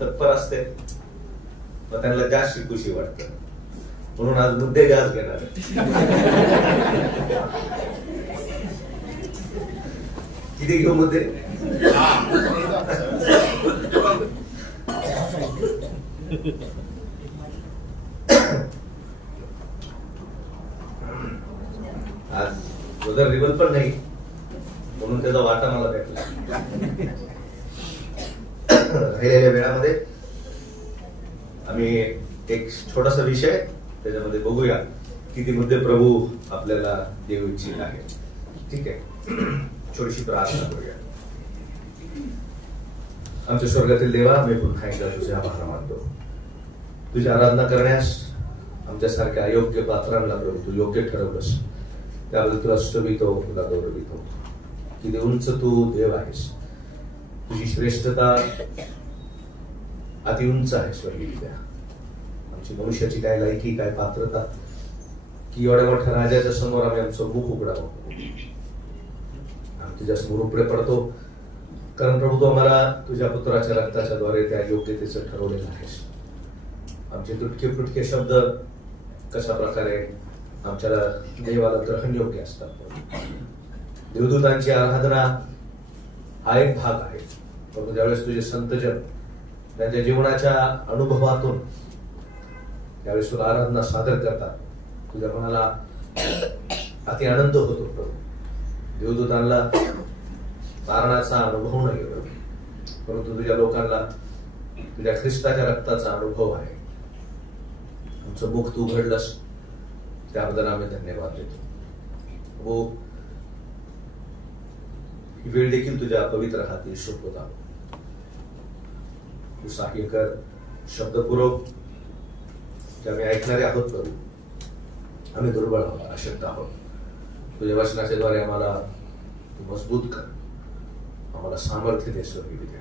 तत्पर असते, मग त्यांना जास्त शिकूशी वाटतं. म्हणून आज मुद्दे जास्त घेणार. किती घेऊ मुद्दे? आज उदर रिबल पण नाही, म्हणून त्याचा वाटा मला भेटला. राहिलेल्या वेळामध्ये आम्ही एक छोटासा विषय त्याच्यामध्ये बघूया, किती मुद्दे प्रभू आपल्याला देऊ इच्छित आहे. ठीक आहे, छोटीशी प्रार्थना करूया. आमच्या स्वर्गातील देवा, मी पुन्हा एकदा तुझे आभार मानतो. तुझी आराधना करण्यास आमच्यासारख्या अयोग्य पात्रांना प्रभू तू योग्य ठरवलंस, त्याबद्दल तुला स्तुतितो, तुला गौरवितो. किती उंच तू देव आहेस, तुझी श्रेष्ठता अति उंच आहे स्वर्गीय विद्या. आमची मनुष्याची काय लायकी, काय पात्रता की एवढ्या मोठ्या राजाच्या समोर आम्ही आमचं मुख उघडावं. आम्ही तुझ्या समोर उपडे पडतो, कारण प्रभू तू आम्हाला तुझ्या पुत्राच्या रक्ताच्या द्वारे त्या योग्यतेचं ठरवलेलं आहेस. आमचे तुटके फुटके शब्द कशा प्रकारे आमच्या देवाला ग्रहणयोग्य असतात. देवदूतांची आराधना हा एक भाग आहे, परंतु ज्यावेळेस तुझे संतजन त्यांच्या जीवनाच्या अनुभवातून त्यावेळेस तुला आराधना सादर करतात, तुझ्या मनाला अति आनंद होतो प्रभू. देवदूतांना मारणाचा अनुभव नाही प्रभू, परंतु तुझ्या लोकांना तुझ्या ख्रिस्ताच्या रक्ताचा अनुभव आहे. आमचं मुख तू उघडलंस, त्याबद्दल आम्ही धन्यवाद देतो. हो, ही वेळ देखील तुझ्या पवित्र हाती सोपवत आहोत. तू सहाय्य कर, शब्द पुरव, की आम्ही ऐकणारे आहोत प्रभू. आम्ही दुर्बळ आहोत, अशक्त आहोत. तुझ्या वचनाच्या द्वारे आम्हाला तू मजबूत कर, आम्हाला सामर्थ्य दे स्वर्गीय विद्या.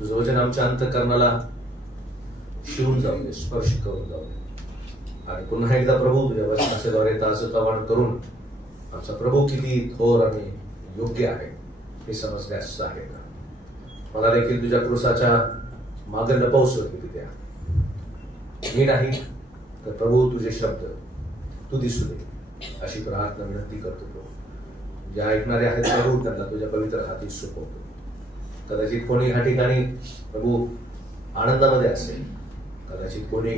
तुझं वचन आमच्या अंतःकरणाला शिवून जाऊ दे, स्पर्श करून जाऊ दे. आणि पुन्हा एकदा प्रभू तुझ्या वचनाच्या द्वारे ताजतवाण करून आमचा प्रभू किती थोर आणि योग्य आहे हे समजण्यास सहाय्य कर. मला देखील तुझ्या क्रूसाच्या मागे लपव स्वर्गीय विद्या. मी नाही तर प्रभू तुझे शब्द तू दिसू दे, अशी प्रार्थना विनंती करतो प्रभू. ज्या ऐकणारे आहेत प्रभू त्यांना तुझ्या पवित्र हाती सोपवतो. कदाचित कोणी ह्या ठिकाणी प्रभू आनंदामध्ये असेल, कदाचित कोणी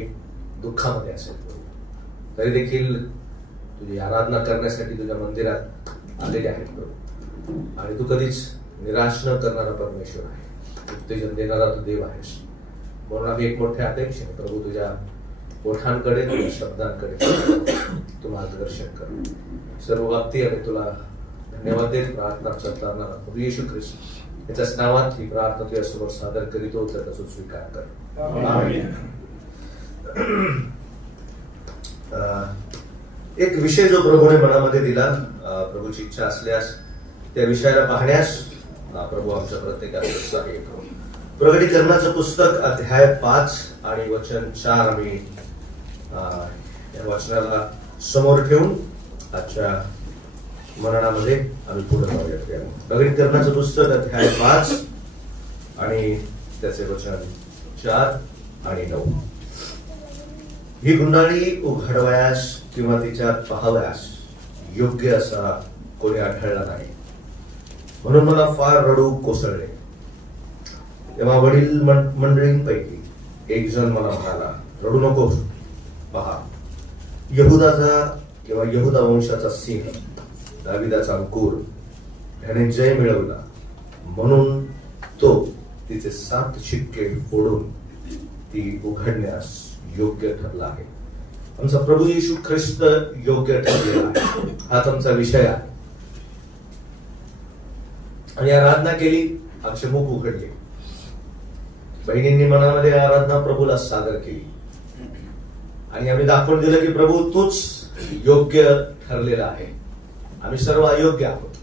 दुःखामध्ये असेल प्रभू, तरी देखील तुझी आराधना करण्यासाठी तुझ्या मंदिरात आलेले आहेत प्रभू. आणि तू कधीच निराश न करणारा परमेश्वर आहे, उत्तेजन देणारा तू देव आहेस. म्हणून आम्ही एक मोठ्या अपेक्षेने प्रभू तुझ्या ओठांकडे, तुझ्या शब्दांकडे तू मार्गदर्शन कर. सर्व बाबतीत आम्ही तुला धन्यवाद देत प्रार्थना करताना प्रभू येशू ख्रिस्त याच्याच नावात ही प्रार्थना तुझ्या समोर सादर करीतो, त्याचा स्वीकार कर. आमेन. एक विषय जो प्रभूने मनामध्ये दिला, प्रभूची इच्छा असल्यास त्या विषयाला पाहण्यास प्रभू आमच्या प्रत्येकाचं सहाय्य करू. प्रकटीकरणाचं पुस्तक अध्याय 5 आणि वचन 4 आम्ही या वचनाला समोर ठेवून आजच्या मननामध्ये आम्ही पुढे जाऊया. प्रकटीकरणाचं पुस्तक अध्याय 5 आणि त्याचे वचन 4 आणि 9. ही गुंडाळी उघडवयास किंवा तिच्यात पाहावयास योग्य असा कोणी आढळला नाही, म्हणून मला फार रडू कोसळले. तेव्हा वडील मंडळींपैकी एक जण मला म्हणाला, रडू नको, पहा यहुदाचा किंवा यहुदा वंशाचा सिंह, दाविदाचा अंकुर ह्याने जय मिळवला, म्हणून तो तिचे 7 शिक्के फोडून ती उघडण्यास योग्य ठरला आहे. आमचा प्रभू येशू ख्रिस्त योग्य ठरलेला आहे, हाच आमचा विषय आहे. आणि आराधना केली, आमचे मुख उघडले, बहिणींनी मनामध्ये आराधना प्रभूला सादर केली आणि आम्ही दाखवून दिलं की प्रभू तूच योग्य ठरलेला आहे, आम्ही सर्व अयोग्य आहोत.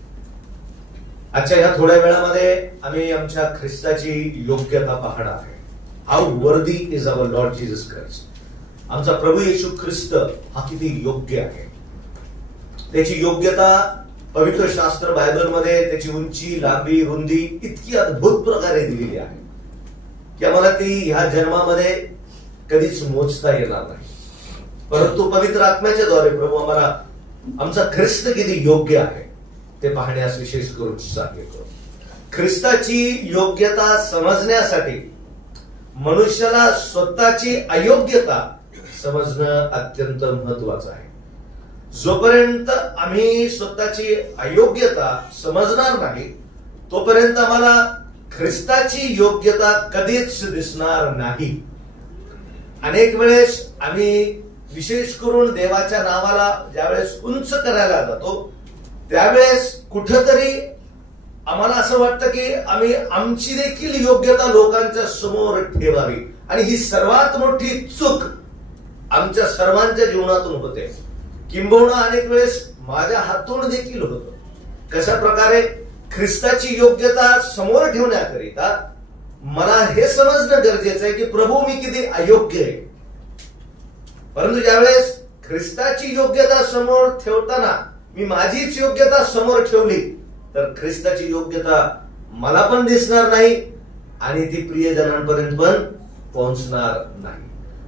आजच्या या थोड्या वेळामध्ये आम्ही आमच्या ख्रिस्ताची योग्यता पाहणार आहे. हाऊ वर्दी is our Lord Jesus Christ. आमचा प्रभू येशू ख्रिस्त हा किती योग्य आहे. त्याची योग्यता पवित्र शास्त्र बायबलमध्ये त्याची उंची, लांबी, रुंदी इतकी अद्भुत प्रकारे दिलेली आहे. की आम्हाला ती ह्या जन्मामध्ये कधीच मोजता येणार नाही, परंतु पवित्र आत्म्याच्या द्वारे प्रभू आम्हाला आमचा ख्रिस्त किती योग्य आहे ते पाहण्यास विशेष करून सहाय्य करू. ख्रिस्ताची योग्यता समजण्यासाठी मनुष्याला स्वतःची अयोग्यता समजणं अत्यंत महत्वाचं आहे. जोपर्यंत आम्ही स्वतःची अयोग्यता समजणार नाही तोपर्यंत आम्हाला ख्रिस्ताची योग्यता कधीच दिसणार नाही. अनेक वेळेस आम्ही विशेष करून देवाच्या नावाला ज्यावेळेस उंच करायला जातो त्यावेळेस कुठंतरी आम्हाला असं वाटतं की आम्ही आमची देखील योग्यता लोकांच्या समोर ठेवावी, आणि ही सर्वात मोठी चूक आमच्या सर्वांच्या जीवनातून होते. किंबहुना अनेक वेळेस माझ्या हातून देखील होतं. कशा प्रकारे ख्रिस्ताची योग्यता समोर ठेवण्याकरिता मला हे समजणं गरजेचं आहे की प्रभू मी किती अयोग्य आहे, परंतु ज्यावेळेस ख्रिस्ताची योग्यता समोर ठेवताना मी माझीच योग्यता समोर ठेवली तर ख्रिस्ताची योग्यता मला पण दिसणार नाही आणि ती प्रियजनांपर्यंत पण पोहोचणार नाही.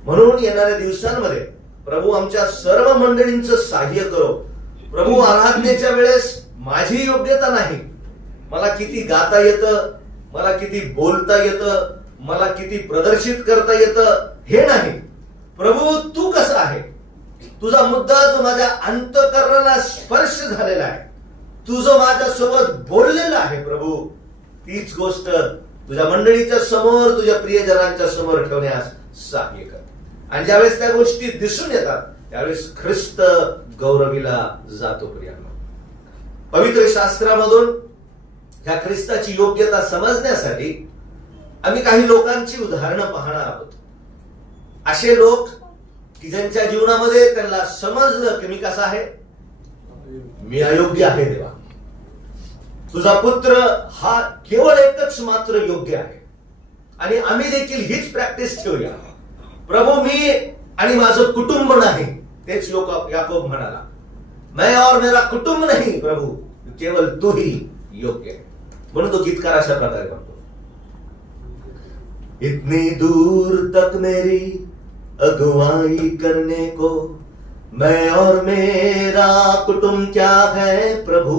म्हणून येणाऱ्या दिवसांमध्ये प्रभू आमच्या सर्व मंडळींचं सहाय्य करो. प्रभू आराधनेच्या वेळेस माझी योग्यता नाही, मला किती गाता येतं, मला किती बोलता येतं, मला किती प्रदर्शित करता येतं हे नाही. प्रभू तू कसा आहे, तुझा मुद्दा जो माझ्या अंतःकरणाला स्पर्श झालेला आहे, तू जो माझ्यासोबत बोललेला आहे प्रभू, तीच गोष्ट तुझ्या मंडळीच्या समोर तुझ्या प्रियजनांच्या समोर ठेवण्यास सहाय्य कर. आणि ज्यावेळेस त्या गोष्टी दिसून येतात त्यावेळेस ख्रिस्त गौरविला जातो. प्रियांनो, पवित्र शास्त्रामधून ह्या ख्रिस्ताची योग्यता समजण्यासाठी आम्ही काही लोकांची उदाहरणं पाहणार आहोत. असे लोक की ज्यांच्या जीवनामध्ये त्यांना समजलं की मी कसा आहे, मी अयोग्य आहे देवा, तुझा पुत्र हा केवळ एकच मात्र योग्य आहे. आणि आम्ही देखील हीच प्रॅक्टिस ठेवूया. प्रभू मी आणि माझं कुटुंब नाही, तेच याकोब म्हणाला, मैं और मेरा कुटुंब नहीं प्रभू, केवळ तू ही योग्य आहे. म्हणून तो गीतकार अशा प्रकारे म्हणतो, इतनी दूर तक मेरी अगुवाई करने को मैं और मेरा कुटुंब क्या है प्रभु,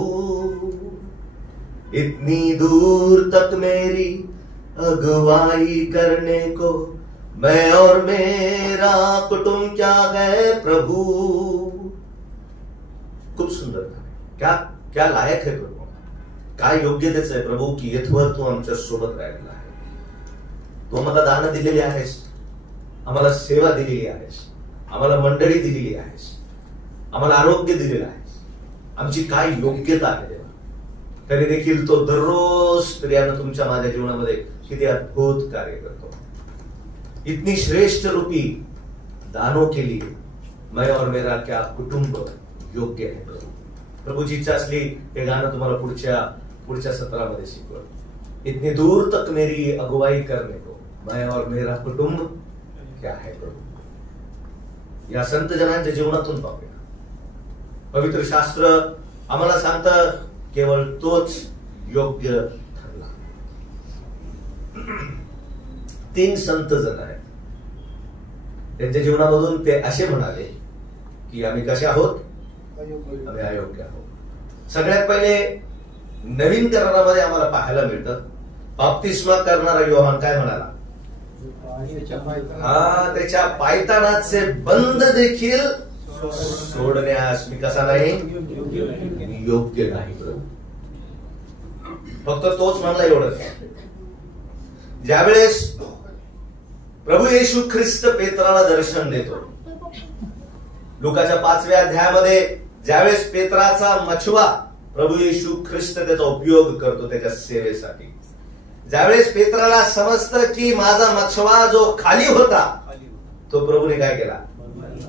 इतनी दूर तक मेरी अगुवाई करने को मैं और मेरा कुटुंब क्या है प्रभू. खूप सुंदर, क्या क्या लायक है प्रभू, काय योग्यतेच आहे प्रभू की येथवर तू आमच्या सोबत राहिलेला आहे. तू आम्हाला दान दिलेली आहेस, आम्हाला सेवा दिलेली आहेस, आम्हाला मंडळी दिलेली आहेस, आम्हाला आरोग्य दिलेलं आहेस. आमची काय योग्यता आहे देवा, तरी देखील तो दररोज स्त्रियांना तुमच्या माझ्या जीवनामध्ये किती अद्भुत कार्य करतो. इतनी श्रेष्ठ रूपी दानों के लिए मैं और मेरा क्या कुटुंब योग्य है प्रभू. प्रभूची इच्छा असली हे गाणं तुम्हाला पुढच्या सत्रामध्ये शिकवलं. इतनी दूर तक मेरी अगुवाई करने को मैं और मेरा कुटुंब क्या है प्रभू. या संत जनांच्या जीवनातून पाहूया. पवित्र शास्त्र आम्हाला सांगतं केवळ तोच योग्य ठरला. 3 संत जण आहेत, त्यांच्या जीवनामधून ते असे म्हणाले की आम्ही कसे आहोत, आम्ही अयोग्य आहोत. सगळ्यात पहिले नवीन करारामध्ये आम्हाला पाहायला मिळतं बाप्तिस्मा करणारा योहान काय म्हणाला, त्याच्या पायतानाचे बंद देखील सोडण्यास मी कसा नाही, योग्य नाही. फक्त तोच म्हणला एवढंच. ज्यावेळेस प्रभू येशू ख्रिस्त पेत्राला दर्शन देतो, लुकाच्या 5व्या अध्यायामध्ये ज्यावेळेस पेत्राचा मछवा प्रभू येशू ख्रिस्त त्याचा उपयोग करतो त्याच्या सेवेसाठी, ज्यावेळेस पेत्राला समजतं की माझा मछवा जो खाली होता तो प्रभूने काय केला,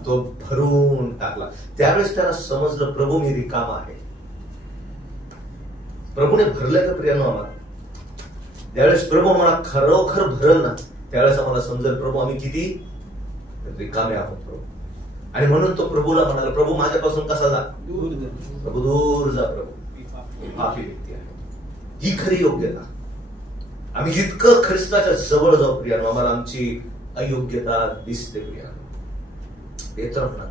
तो भरून टाकला. त्यावेळेस त्याला समजलं प्रभू मी रिकामा आहे. प्रभूने भरलं का प्रियानो आम्हाला? ज्यावेळेस प्रभू आम्हाला खरोखर भरल ना त्यावेळेस आम्हाला समजेल प्रभू आम्ही किती रिकामे आहोत प्रभू. आणि म्हणून तो प्रभूला म्हणाला प्रभू माझ्यापासून कसा जा, प्रभू दूर जा प्रभू, पापी व्यक्ती आहे. ही खरी योग्यता. आम्ही जितकं ख्रिस्ताच्या जवळ जाऊ प्रियानो, आम्हाला आमची अयोग्यता दिसते प्रियानो. पेत्र म्हणा,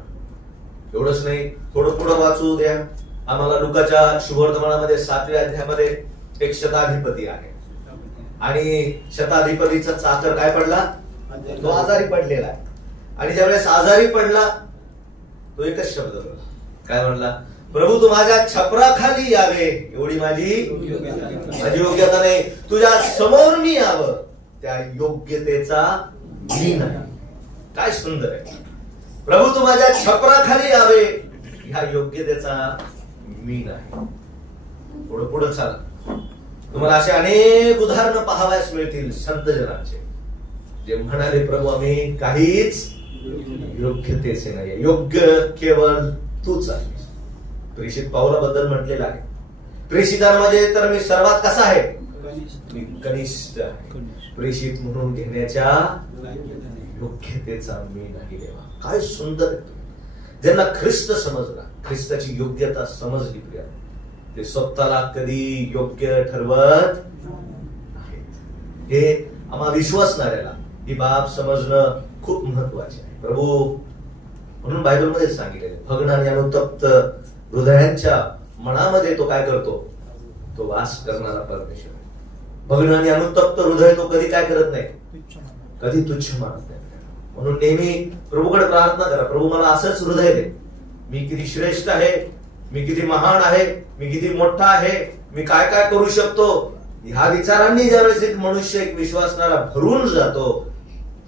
एवढंच नाही, थोडं पुढं वाचू द्या आम्हाला. लुकाच्या शुभवर्तमानामध्ये 7व्या अध्यायामध्ये एक शताधिपती आहे आणि शताधिपतीचा चाकर काय पडला, तो आजारी पडलेला आहे. आणि ज्यावेळेस आजारी पडला तो एकच शब्द बोलला, काय म्हणला, प्रभू तू माझ्या छपराखाली यावे, एवढी माझी योग्यता नाही, तुझ्या समोर मी यावं त्या योग्यतेचा मी नाही. काय सुंदर आहे, प्रभू तू माझ्या छपराखाली यावे ह्या योग्यतेचा मी नाही. पुढे पुढे चाला, तुम्हाला असे अनेक उदाहरणं पाहावयास मिळतील संत जनांचे, जे म्हणाले प्रभू आम्ही काहीच योग्यतेचे नाही, योग्य केवळ तूच आहेस. प्रेषित पाऊलाबद्दल म्हटलेलं आहे, प्रेषितांमध्ये तर मी सर्वात कसा आहे, मी कनिष्ठ आहे, प्रेषित म्हणून घेण्याच्या योग्यतेचा मी नाही देवा. काय सुंदर आहे. ज्यांना ख्रिस्त समजला, ख्रिस्ताची योग्यता समजली प्रिया, ते स्वतःला कधी योग्य ठरवत नाहीत. हे आम्हा विश्वासणाऱ्याला ही बाब समजणं खूप महत्वाचे आहे. प्रभू म्हणून बायबलमध्ये सांगितलेले, भग्न आणि अनुतप्त हृदयांच्या मनामध्ये तो काय करतो, तो वास करणारा परमेश्वर आहे. भग्न आणि अनुतप्त हृदय तो कधी काय करत नाही, कधी तुच्छ मानत नाही. म्हणून नेहमी प्रभूकडे प्रार्थना करा, प्रभू मला असंच हृदय दे, मी किती श्रेष्ठ आहे, मी किती महान आहे, मी किती मोठा आहे, मी काय काय करू शकतो, ह्या विचारांनी ज्यावेळेस एक मनुष्य, एक विश्वासणारा भरून जातो,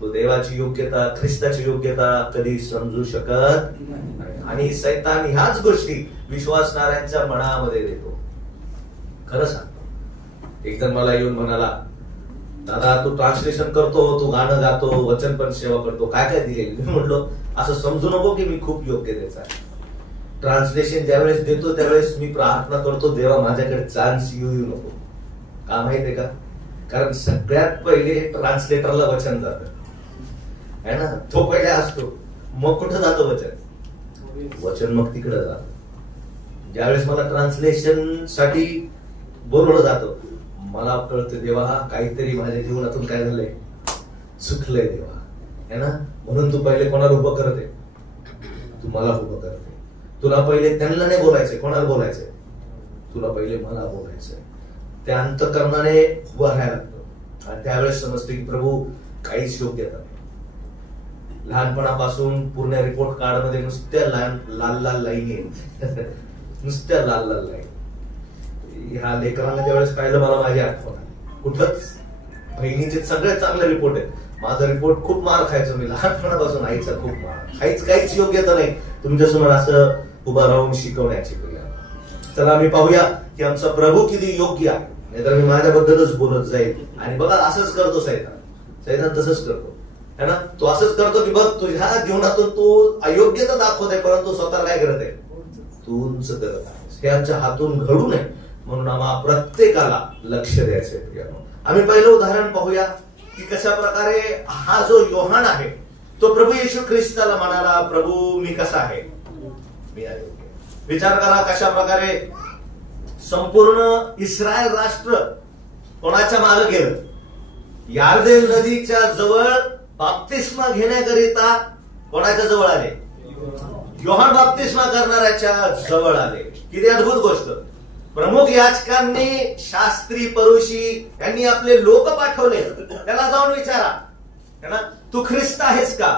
तो देवाची योग्यता, ख्रिस्ताची योग्यता कधी समजू शकत नाही. आणि सैतान ह्याच गोष्टी विश्वासणाऱ्यांच्या मनामध्ये देतो. खरं सांगतो, एक जण मला येऊन म्हणाला, दादा तू ट्रान्सलेशन करतो, तू गाणं गातो, वचन पण सेवा करतो, काय काय दिलेली. मी म्हटलो असं समजू नको की मी खूप योग्यतेचा आहे. ट्रान्सलेशन ज्यावेळेस देतो त्यावेळेस मी प्रार्थना करतो, देवा माझ्याकडे चान्स येऊ नको. का माहितीये का, कारण सगळ्यात पहिले ट्रान्सलेटरला वचन जातं है ना, तो पहिले असतो, मग कुठं जातं वचन मग तिकडे जातं. ज्यावेळेस मला ट्रान्सलेशन साठी बोलवलं जातं, मला कळतं देवा काहीतरी माझ्या जीवनातून काय झालंय, चुकलंय देवा है ना. म्हणून तू पहिले कोणाला उभं करते, तू मला उभं करते. तुला पहिले त्यांना नाही बोलायचंय, कोणाला बोलायचंय, तुला पहिले मला बोलायचंय. त्या अंतःकरणाने उभं राहायला लागतं आणि त्यावेळेस समजते की प्रभू काहीच योग्यता नाही. लहानपणापासून पूर्ण रिपोर्ट कार्ड मध्ये नुसत्या लाल लाल लाईन नुसत्या लाल लाल लाईन. ह्या लेकरांना ज्यावेळेस पाहिलं मला माझी आठवण आली. कुठंच बहिणीचे सगळे चांगले रिपोर्ट आहेत, माझा रिपोर्ट खूप मार खायचो मी लहानपणापासून, आईचा खूप मार, काहीच योग्यता नाही तुमच्यासमोर असं उभा राहून शिकवण्याची. चला आम्ही पाहूया की आमचा प्रभू किती योग्य आहे, नाहीतर मी माझ्याबद्दलच बोलत जाईल. आणि बघा असंच करतो सैतान तसंच करतो है ना. तो असंच करतो की बघ तुझ्या जीवनातून तू अयोग्यता दाखवत आहे, परंतु स्वतःला काय करत आहे, तू उंच करत आहेस. हे आमच्या हातून घडू नये म्हणून आम्हा प्रत्येकाला लक्ष द्यायचंय प्रियानो. आम्ही पहिलं उदाहरण पाहूया की कशा प्रकारे हा जो योहान आहे तो प्रभू येशू ख्रिस्ताला म्हणाला, प्रभू मी कसा आहे, मी अयोग्य. विचार करा कशा प्रकारे संपूर्ण इस्रायल राष्ट्र कोणाच्या मागे गेलं, यार्देन नदीच्या जवळ बाप्तिस्मा घेण्याकरिता कोणाच्या जवळ आले, योहान बाप्तिस्मा करणाऱ्याच्या जवळ आले. किती अद्भुत गोष्ट. प्रमुख याजकांनी, शास्त्री, परुषी यांनी आपले लोक पाठवले, त्याला जाऊन विचारा है ना, तू ख्रिस्त आहेस का,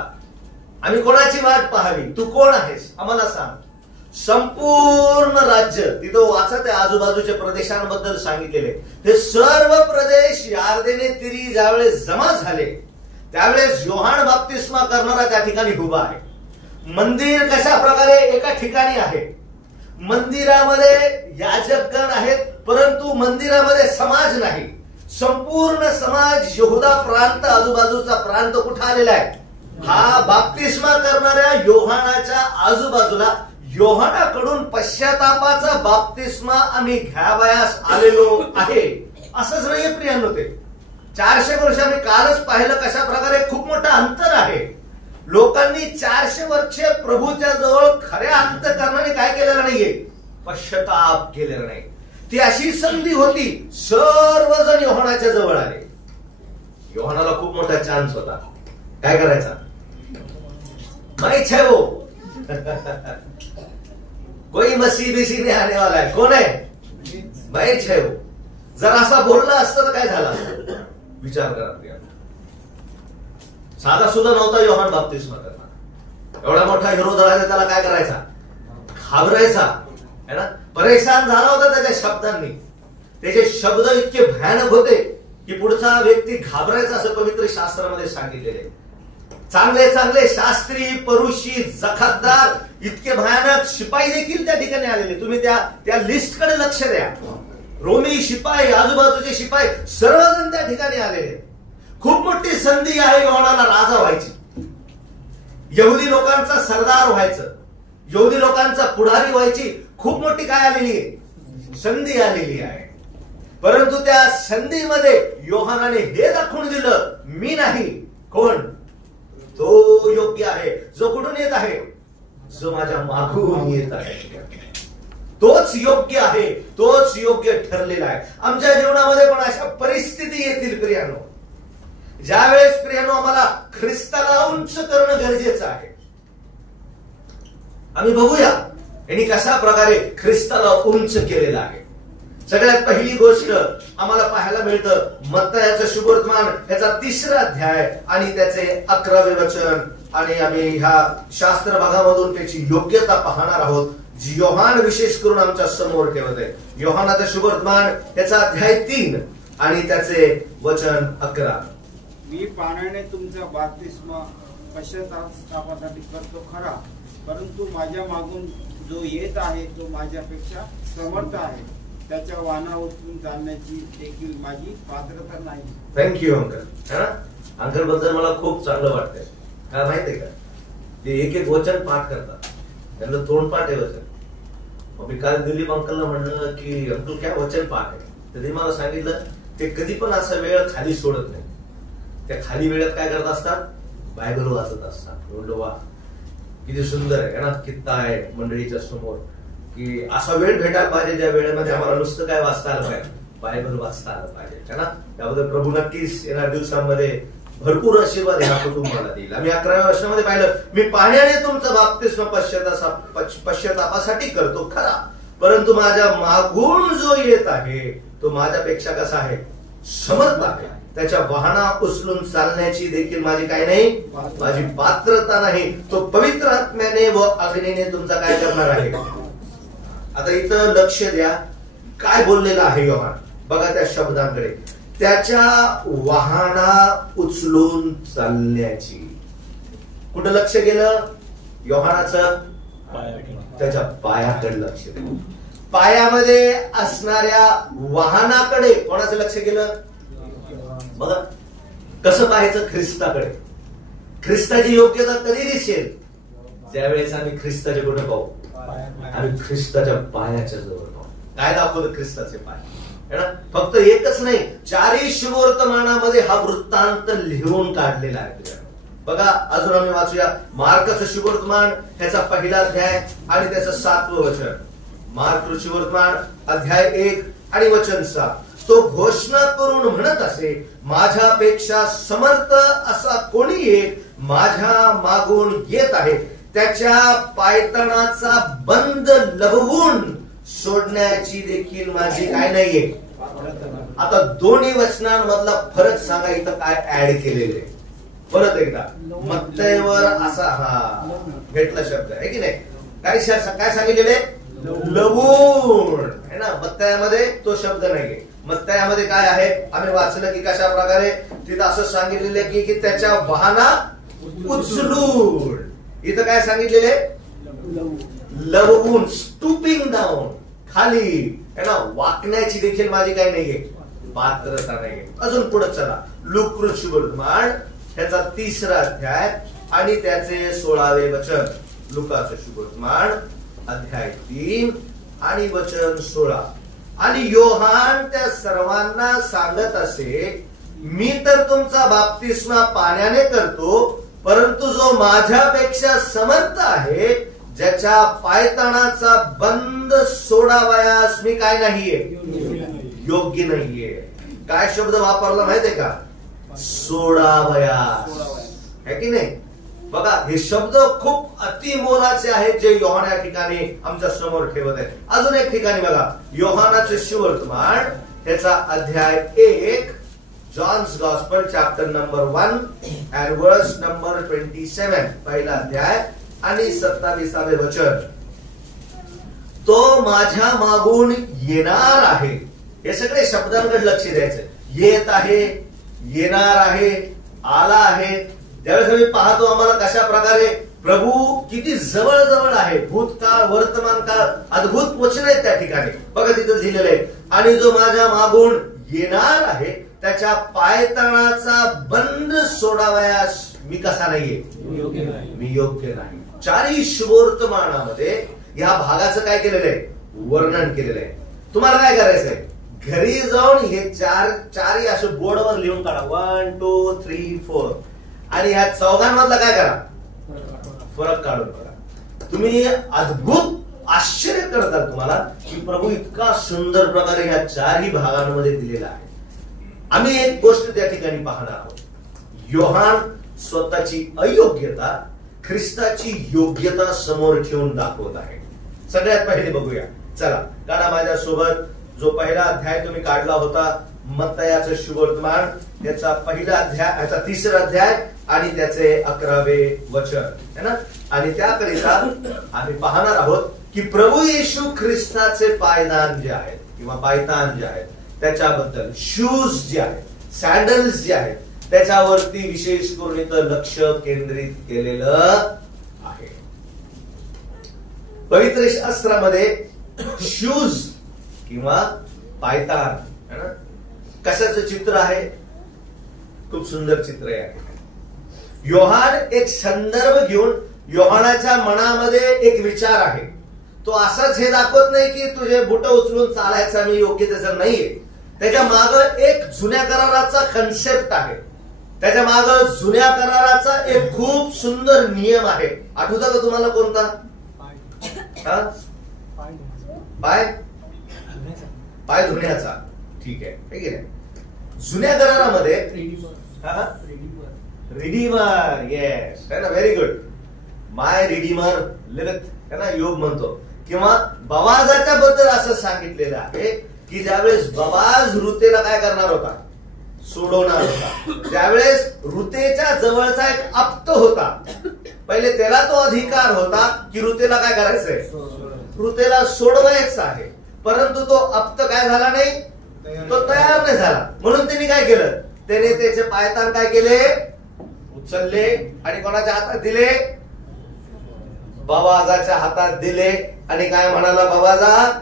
आम्ही कोणाची वाट पाहावी, तू कोण आहेस आम्हाला सांग. संपूर्ण राज्य तिथं वाचत आहे, आजूबाजूच्या प्रदेशांबद्दल सांगितलेले ते सर्व प्रदेश यार्देने तीरी ज्यावेळेस जमा झाले त्यावेळेस योहान बाप्तिस्मा करणारा त्या ठिकाणी उभा आहे. मंदिर कशा प्रकारे एका ठिकाणी आहे, मंदिरामध्ये याजकगण आहेत परंतु मंदिरामध्ये समाज नाही. संपूर्ण समाज यहुदा प्रांत, आजूबाजूचा प्रांत कुठं आलेला आहे, हा बाप्तिस्मा करणाऱ्या योहानाच्या आजूबाजूला योहानाकडून पश्चातापाचा बाप्तिस्मा आम्ही घ्यावयास आलेलो आहे. असंच नाहीये प्रियांनो, ते 400 वर्ष आम्ही कालच पाहिलं कशा प्रकारे खूप मोठं अंतर आहे. लोकांनी 400 वर्ष प्रभूच्या जवळ खऱ्या अंतःकरणाने काय केलेलं नाहीये, पश्चाताप केलेला नाही. ती अशी संधी होती, सर्वजण योहानाच्या जवळ आले. योहानाला खूप मोठा चान्स होता. काय करायचा? मैं छे वो कोई मसीह बिसी नहीं आने वाला है. कोण आहे? मैं छे वो. जर असा बोलला असतं तर काय झालं? विचार करा. साधा सुद्धा नव्हता योहान बाप्तिस्मा करणार. एवढा मोठा हिरो धरायचा, त्याला काय करायचा? घाबरायचा है ना. परेशान झाला होता त्याच्या शब्दांनी. त्याचे शब्द इतके भयानक होते की पुढचा व्यक्ती घाबरायचा, असं पवित्र शास्त्रामध्ये सांगितलेले. चांगले चांगले शास्त्री, परुषी, जखातदार, इतके भयानक शिपाई देखील त्या ठिकाणी आलेले. तुम्ही त्या लिस्टकडे लक्ष द्या. रोमी शिपाई, आजूबाजूचे शिपाई, सर्वजण त्या ठिकाणी आलेले. खूप मोठी संधी आहे योहानाला राजा व्हायची, यहुदी लोकांचा सरदार व्हायचं, यहुदी लोकांचा पुढारी व्हायची. खूप मोठी काय आलेली आहे? संधी आलेली आहे. परंतु त्या संधीमध्ये योहानाने हे दाखवून दिलं, मी नाही. कोण? तो योग्य आहे जो कुठून येत आहे? जो माझ्या मागून येत आहे. तोच योग्य आहे, तोच योग्य ठरलेला आहे. आमच्या जीवनामध्ये पण अशा परिस्थिती येतील प्रियानो, ज्यावेळेस प्रियानो आम्हाला ख्रिस्ताला उंच करणं गरजेचं आहे. आम्ही बघूया यांनी कशा प्रकारे ख्रिस्ताला उंच केलेलं आहे. सगळ्यात पहिली गोष्ट आम्हाला पाहायला मिळतं मत्तयाचं शुभवर्तमान याचा 3रा अध्याय आणि त्याचे 11वे वचन. आणि आम्ही ह्या शास्त्र भागामधून त्याची योग्यता पाहणार आहोत, जी योहान विशेष करून आमच्या समोर ठेवत आहे. योहानाचं शुभवर्तमान याचा अध्याय 3 आणि त्याचे वचन 11. मी पाण्याने तुमचा बाप्तिस्मा पश्चातापासाठी करतो खरा, परंतु माझ्या मागून जो येत आहे तो माझ्यापेक्षा समर्थ आहे, त्याच्या वाहना उचलून चालण्याची देखील माझी पात्रता नाही. Thank you uncle. अंकल बद्दल मला खूप चांगलं वाटतंय. काय माहितीये का, ते एक एक वचन पाठ करतात, त्यांना तोंडपाठ आहे वचन. मग मी काल दिलीप अंकलला म्हणलं की अंकल काय वचन पाठ आहे, तर ते मला सांगितलं ते कधी पण असा वेळ खाली सोडत नाही. त्या खाली वेळात काय करत असतात? बायबल वाचत असतात. म्हणलं वा, किती सुंदर आहे ना. कित्ता आहे मंडळीच्या समोर की असा वेळ भेटायला पाहिजे ज्या वेळेमध्ये आम्हाला नुसतं काय वाचता आलं पाहिजे, बायबल वाचता आलं पाहिजे ना. त्याबद्दल प्रभू नक्कीच येणाऱ्या दिवसांमध्ये भरपूर आशीर्वाद ह्या कुटुंबाला देईल. आम्ही 11व्या वर्षामध्ये पाहिलं, मी पाण्याने तुमचं बाप्तिस्मा पश्चातापासाठी करतो खरा, परंतु माझ्या मागून जो येत आहे तो माझ्यापेक्षा कसा आहे? समर्थ आहे. त्याच्या वाहना उचलून चालण्याची देखील माझी काय नाही? माझी पात्रता नाही. तो पवित्र आत्म्याने व अग्नीने तुमचा काय करणार आहे? आता इथं लक्ष द्या, काय बोललेलं आहे योहान. बघा त्या शब्दांकडे, त्याच्या वाहना उचलून चालण्याची. कुठं लक्ष गेलं योहानाचं? त्याच्या पायाकडे लक्ष गेलं. पायामध्ये असणाऱ्या वाहनाकडे कोणाचं लक्ष गेलं? बघा कसं पाहायचं? ख्रिस्ताकडे. ख्रिस्ताची योग्यता कधी दिसेल? ज्यावेळेस आम्ही ख्रिस्ताचे कुठे पाहू? आम्ही ख्रिस्ताच्या पायाच्या जवळ पाहू. काय दाखवलं? ख्रिस्ताचे पाय. फक्त एकच नाही, 4ही शुभवर्तमानामध्ये हा वृत्तांत लिहून काढलेला आहे. बघा अजून आम्ही वाचूया मार्कचं शुभवर्तमान ह्याचा 1ला अध्याय आणि त्याचं 7वं वचन. मार्क शुभवर्तमान अध्याय 1 आणि वचन 7. तो घोषणा करून म्हणत असे, माझ्यापेक्षा समर्थ असा कोणी एक माझ्या मागून येत आहे, त्याच्या पायतणाचा बंद लवून सोडण्याची देखील माझी काय नाहीये. आता दोन्ही वचनांमधला फरक सांगा, इथं काय ऍड केलेले. परत एकदा मत्तयवर असा हा भेटला शब्द आहे की नाही. काय सांगितलेले? लवून है ना. मत्तयामध्ये तो शब्द नाहीये. मत्तयामध्ये काय आहे? आम्ही वाचलं की कशा प्रकारे तिथं असं सांगितलेलं की त्याच्या वाहना उचलून. इथं काय सांगितलेले? लवून, स्टूपिंग डाऊन, खाली है ना. वाकण्याची देखील माझी काय नाहीये, पात्रता नाहीये. अजून पुढे चला, लूक शुभवर्तमान ह्याचा 3रा अध्याय आणि त्याचे 16वे वचन. लुकाचं शुभवर्तमान अध्याय 3 आणि वचन 16. आणि योहान त्या सर्वांना सांगत असे, मी तर तुमचा बाप्तिस्मा पाण्याने करतो, परंतु जो माझ्यापेक्षा समर्थ आहे, ज्याच्या पायतणाचा बंद सोडावयास मी काय नाहीये. योग्य नाहीये. काय शब्द वापरला माहितीये का? सोडावयास, है की नाही? बघा, हे शब्द खूप अतिमोलाचे आहेत जे योहान या ठिकाणी आमच्या समोर ठेवत आहे. अजून एक ठिकाणी बघा, योहानाचे सुवर्तमान त्याचा अध्याय 1, John's gospel chapter number 1 and verse number 27, पहिला अध्याय आणि 27वें वचन. तो माझ्या मागून येणार आहे. हे सगळे शब्दांकडे लक्ष द्यायचं. येत आहे, येणार आहे, आला आहे. ज्यावेळेस आम्ही पाहतो आम्हाला कशा प्रकारे प्रभू किती जवळ जवळ आहे. भूतकाळ, वर्तमान काळ, अद्भुत वचन आहेत त्या ठिकाणी. बघा तिथं लिहिलेलं आहे, आणि जो माझ्या मागून येणार आहे त्याच्या पायतणाचा बंद सोडावयास मी कसा नाहीये? मी योग्य नाही. चारही शुभवर्तमानामध्ये या भागाचं काय केलेलं आहे? वर्णन केलेलं आहे. तुम्हाला काय करायचंय? घरी जाऊन हे चारही असे बोर्डवर लिहून काढा. 1 2 3 4 आणि ह्या चौघांमधला काय करा? फरक काढून बघा. तुम्ही अद्भुत आश्चर्य करताल तुम्हाला की प्रभू इतका सुंदर प्रकारे ह्या चारही भागांमध्ये दिलेला आहे. आम्ही एक गोष्ट त्या ठिकाणी पाहणार आहोत. योहान स्वतःची अयोग्यता ख्रिस्ताची योग्यता समोर ठेवून दाखवत आहे. सगळ्यात पहिले बघूया. चला काढा माझ्या सोबत जो पहिला अध्याय तुम्ही काढला होता, मत्तयाचं शुभवर्तमान, त्याचा पहिला अध्याय, याचा 3रा अध्याय आणि त्याचे 11वे वचन है ना. आणि त्याकरिता आम्ही पाहणार आहोत की प्रभू येशू ख्रिस्ताचे पायदान जे आहेत किंवा पायतान जे आहेत त्याच्याबद्दल, शूज जे आहेत, सॅन्डल्स जे आहेत, त्याच्यावरती विशेष करून इथं लक्ष केंद्रित केलेलं आहे. पवित्र शास्त्रामध्ये शूज किंवा पायतान है ना, कशाचं चित्र आहे? खूप सुंदर चित्र आहे. योहान एक संदर्भ घेऊन, योहानाच्या मनामध्ये एक विचार आहे. तो असाच हे दाखवत नाही की तुझे बुट उचलून चालायचा मी योग्य त्याचं नाहीये. त्याच्या माग एक जुन्या कराराचा कन्सेप्ट आहे. त्याच्या माग जुन्या कराराचा एक खूप सुंदर नियम आहे. आठवतं का तुम्हाला कोणता? पाय धुण्याचा. ठीक आहे. जुन्या करारामध्ये रिडीमर, येस है ना, व्हेरी गुड. माय रिडीमर लिव्हथ है ना, योग म्हणतो. किंवा बवाजाच्या बद्दल असं सांगितलेलं आहे की ज्यावेळेस बवाज ऋतेला काय करणार होता? सोडवणार होता. त्यावेळेस ऋतेच्या जवळचा एक आप्त होता. पहिले त्याला तो अधिकार होता की ऋतेला काय करायचंय? ऋतेला सोडवायचं आहे. परंतु तो आप्त काय झाला नाही? तो तयार नाही झाला. म्हणून त्यांनी काय केलं? त्याने त्याचे पायतान काय केले? उचलले आणि कोणाच्या हातात दिले? बवाजाच्या हातात दिले. आणि काय म्हणाला बवाजा?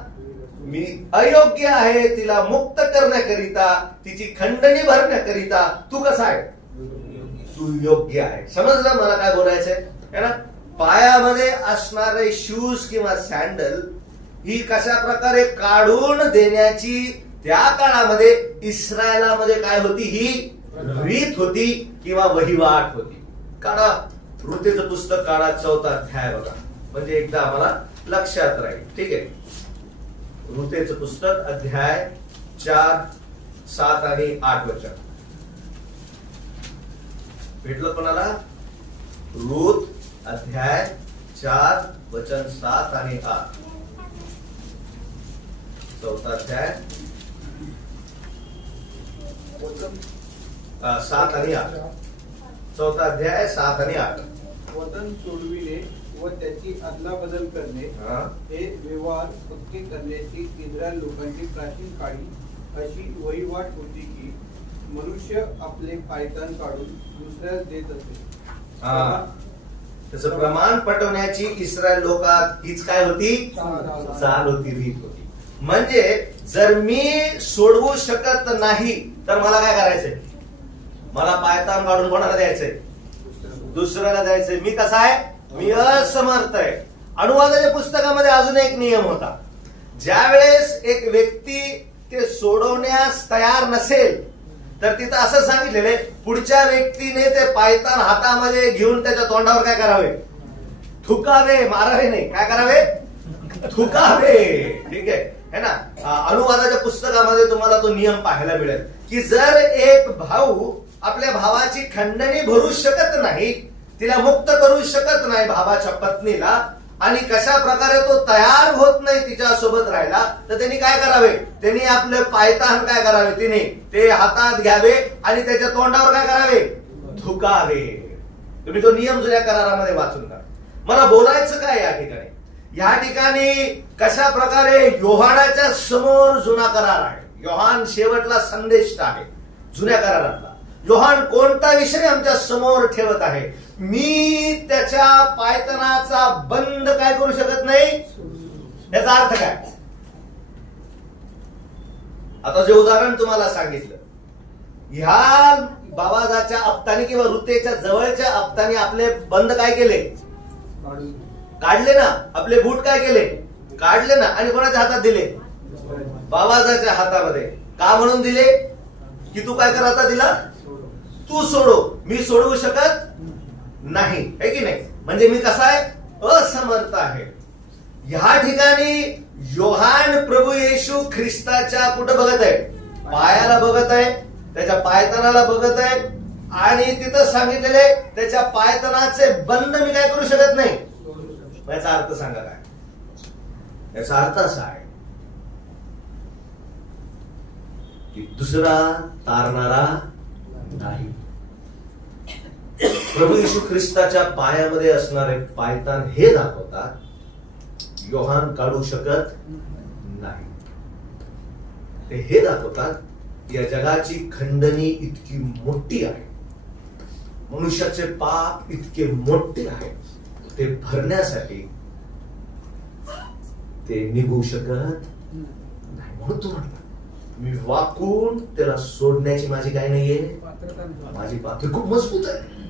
मी अयोग्य आहे तिला मुक्त करण्याकरिता, तिची खंडणी भरण्याकरिता तू कसा आहे? तू योग्य आहे. समजलं मला काय बोलायचंय है ना. पायामध्ये असणारे शूज किंवा सॅन्डल ही कशा प्रकारे काढून देण्याची त्या काळामध्ये इस्रायलामध्ये काय होती? ही रीत होती किंवा वहिवाट होती. काढा ऋतेचं पुस्तक, काढा 4था अध्याय बघा, म्हणजे एकदा आम्हाला लक्षात राहील. ठीक आहे. ऋतेचं पुस्तक अध्याय 4, 7 आणि 8 वचन. भेटलं कोणाला? ऋत अध्याय 4 वचन 7 आणि 8. 4था अध्याय 7 आणि 8. 4था अध्याय 7 आणि 8. वतन सोडविणे व त्याची अदलाबदल करणे हे व्यवहार पक्के करण्याची इस्रायल लोकांची प्राचीन काळी अशी वहिवाट होती की मनुष्य आपले पायतान काढून दुसऱ्याला देत असे. त्याचं प्रमाण पटवण्याची इस्रायल लोकात हीच काय होती? चाल होती, रीत होती. म्हणजे जर मी सोडवू शकत नाही तर मला काय करायचंय? मला पायतान काढून कोणाला द्यायचंय? दुसऱ्याला द्यायचंय. मी कसा आहे? मी असमर्थ आहे. अनुवादाच्या पुस्तकामध्ये अजून एक नियम होता. ज्यावेळेस एक व्यक्ती ते सोडवण्यास तयार नसेल तर तिथं असं सांगितलेलं आहे, पुढच्या व्यक्तीने ते पायतान हातामध्ये घेऊन त्याच्या तोंडावर काय करावे? थुकावे, मारावे नाही. काय करावे? थुकावे. ठीक आहे. है ना, अनुवादाच्या पुस्तकामध्ये तुम्हाला तो नियम पाहायला मिळेल की जर एक भाऊ आपल्या भावाची खंडणी भरू शकत नाही, तिला मुक्त करू शकत नाही भावाच्या पत्नीला, आणि कशा प्रकारे तो तयार होत नाही तिच्यासोबत राहायला, तर त्यांनी काय करावे, त्यांनी आपले पायतान काय करावे, तिने ते हातात घ्यावे आणि त्याच्या तोंडावर काय करावे, थुकावे. तुम्ही तो नियम जुन्या करारामध्ये वाचून का. मला बोलायचं काय या ठिकाणी, या ठिकाणी कशा प्रकारे योहानाच्या समोर जुना करार आहे. योहान शेवटला संदेश आहे जुन्या करारातला. योहान कोणता विषय आमच्या समोर ठेवत आहे, मी त्याच्या पायतनाचा बंद काय करू शकत नाही. याचा अर्थ काय, आता जे उदाहरण तुम्हाला सांगितलं, ह्या बाबाजाच्या अप्तानी किंवा ऋतेच्या जवळच्या अप्तानी आपले बंद काय केले, काढले ना. आपले बूट काय केले, काढले ना, आणि कोणाच्या हातात दिले, बाबाजाच्या हातामध्ये. का म्हणून दिले, की तू काय कर आता तिला, तू सोडो, मी सोडवू शकत नाही, है की नाही. म्हणजे मी कसा आहे, असमर्थ आहे. ह्या ठिकाणी योहान प्रभू येशू ख्रिस्ताच्या कुठं बघत आहे, पायाला बघत आहे, त्याच्या पायतनाला बघत आहे, आणि तिथं सांगितलेले त्याच्या पायतनाचे बंद मी काय करू शकत नाही. याचा अर्थ सांगा काय, याचा अर्थ असा आहे की दुसरा तारणारा नाही. प्रभू येशू ख्रिस्ताच्या पायामध्ये असणारे पायतान हे दाखवतात योहान काढू शकत नाही. ते हे दाखवतात या जगाची खंडणी इतकी मोठी आहे, मनुष्याचे पाप इतके मोठे आहेत, ते भरण्यासाठी ते निघू शकत नाही. म्हणून तू म्हटला मी वाकून त्याला सोडण्याची माझी काय नाहीये, माझी पात्र खूप मजबूत आहे.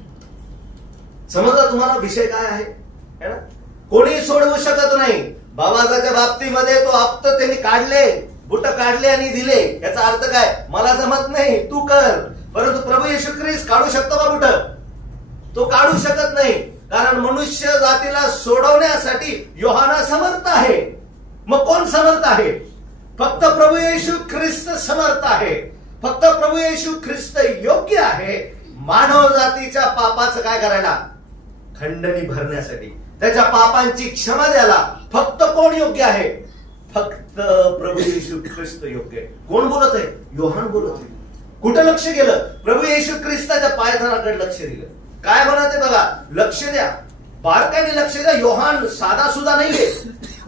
समजला तुम्हाला विषय काय आहे, है ना. कोणी सोडवू शकत नाही. बाबाजाच्या बाबतीमध्ये तो आप्त त्यांनी काढले, बुट काढले आणि दिले. याचा अर्थ काय, मला जमत नाही, तू कर. परंतु प्रभू येशू ख्रिस्त काढू शकतो का बुट, तो काढू शकत नाही. कारण मनुष्य जातीला सोडवण्यासाठी योहाना समर्थ आहे. मग कोण समर्थ आहे, फक्त प्रभू येशू ख्रिस्त समर्थ आहे. फक्त प्रभू येशू ख्रिस्त योग्य आहे मानव जातीच्या पापाचं काय करायला, खंडणी भरण्यासाठी, त्याच्या पापांची क्षमा द्यायला. फक्त कोण योग्य आहे, फक्त प्रभू येशू ख्रिस्त योग्य आहे. कोण बोलत आहे, योहान बोलत आहे. कुठं लक्ष गेलं, प्रभू येशू ख्रिस्ताच्या पायथानाकडे लक्ष दिलं. काय म्हणत आहे बघा, लक्ष द्या, बारकाईने लक्ष द्या. योहान साधा सुद्धा नाहीये.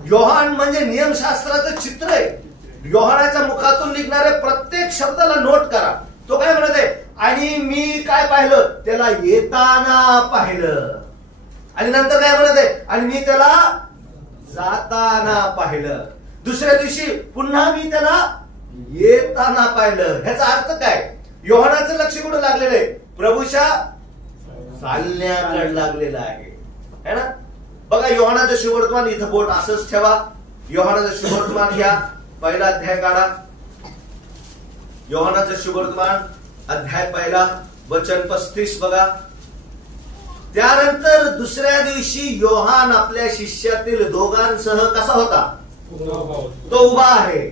योहान म्हणजे नियमशास्त्राचं चित्र आहे. योहानाच्या मुखातून निघणाऱ्या प्रत्येक शब्दाला नोट करा. तो काय म्हणत आहे, आणि मी काय पाहिलं, त्याला येताना पाहिलं. आणि नंतर काय म्हणत आहे, आणि मी त्याला जाताना पाहिलं. दुसऱ्या दिवशी पुन्हा मी त्याला येताना पाहिलं. ह्याचा अर्थ काय, योहानाचं लक्ष कुठं लागलेलं आहे, प्रभूच्या चालण्याकडे लागलेलं आहे, है ना. बघा योहानाचं शुभवर्तमान इथं बोट असंच ठेवा. योहानाचं शुभवर्तमान घ्या, पहिला अध्याय काढा. योहानाचं शुभवर्तमान अध्याय पहिला वचन 35 बघा. त्यानंतर दुसऱ्या दिवशी योहान आपल्या शिष्यातील दोघांसह कसा होता, तो उभा आहे.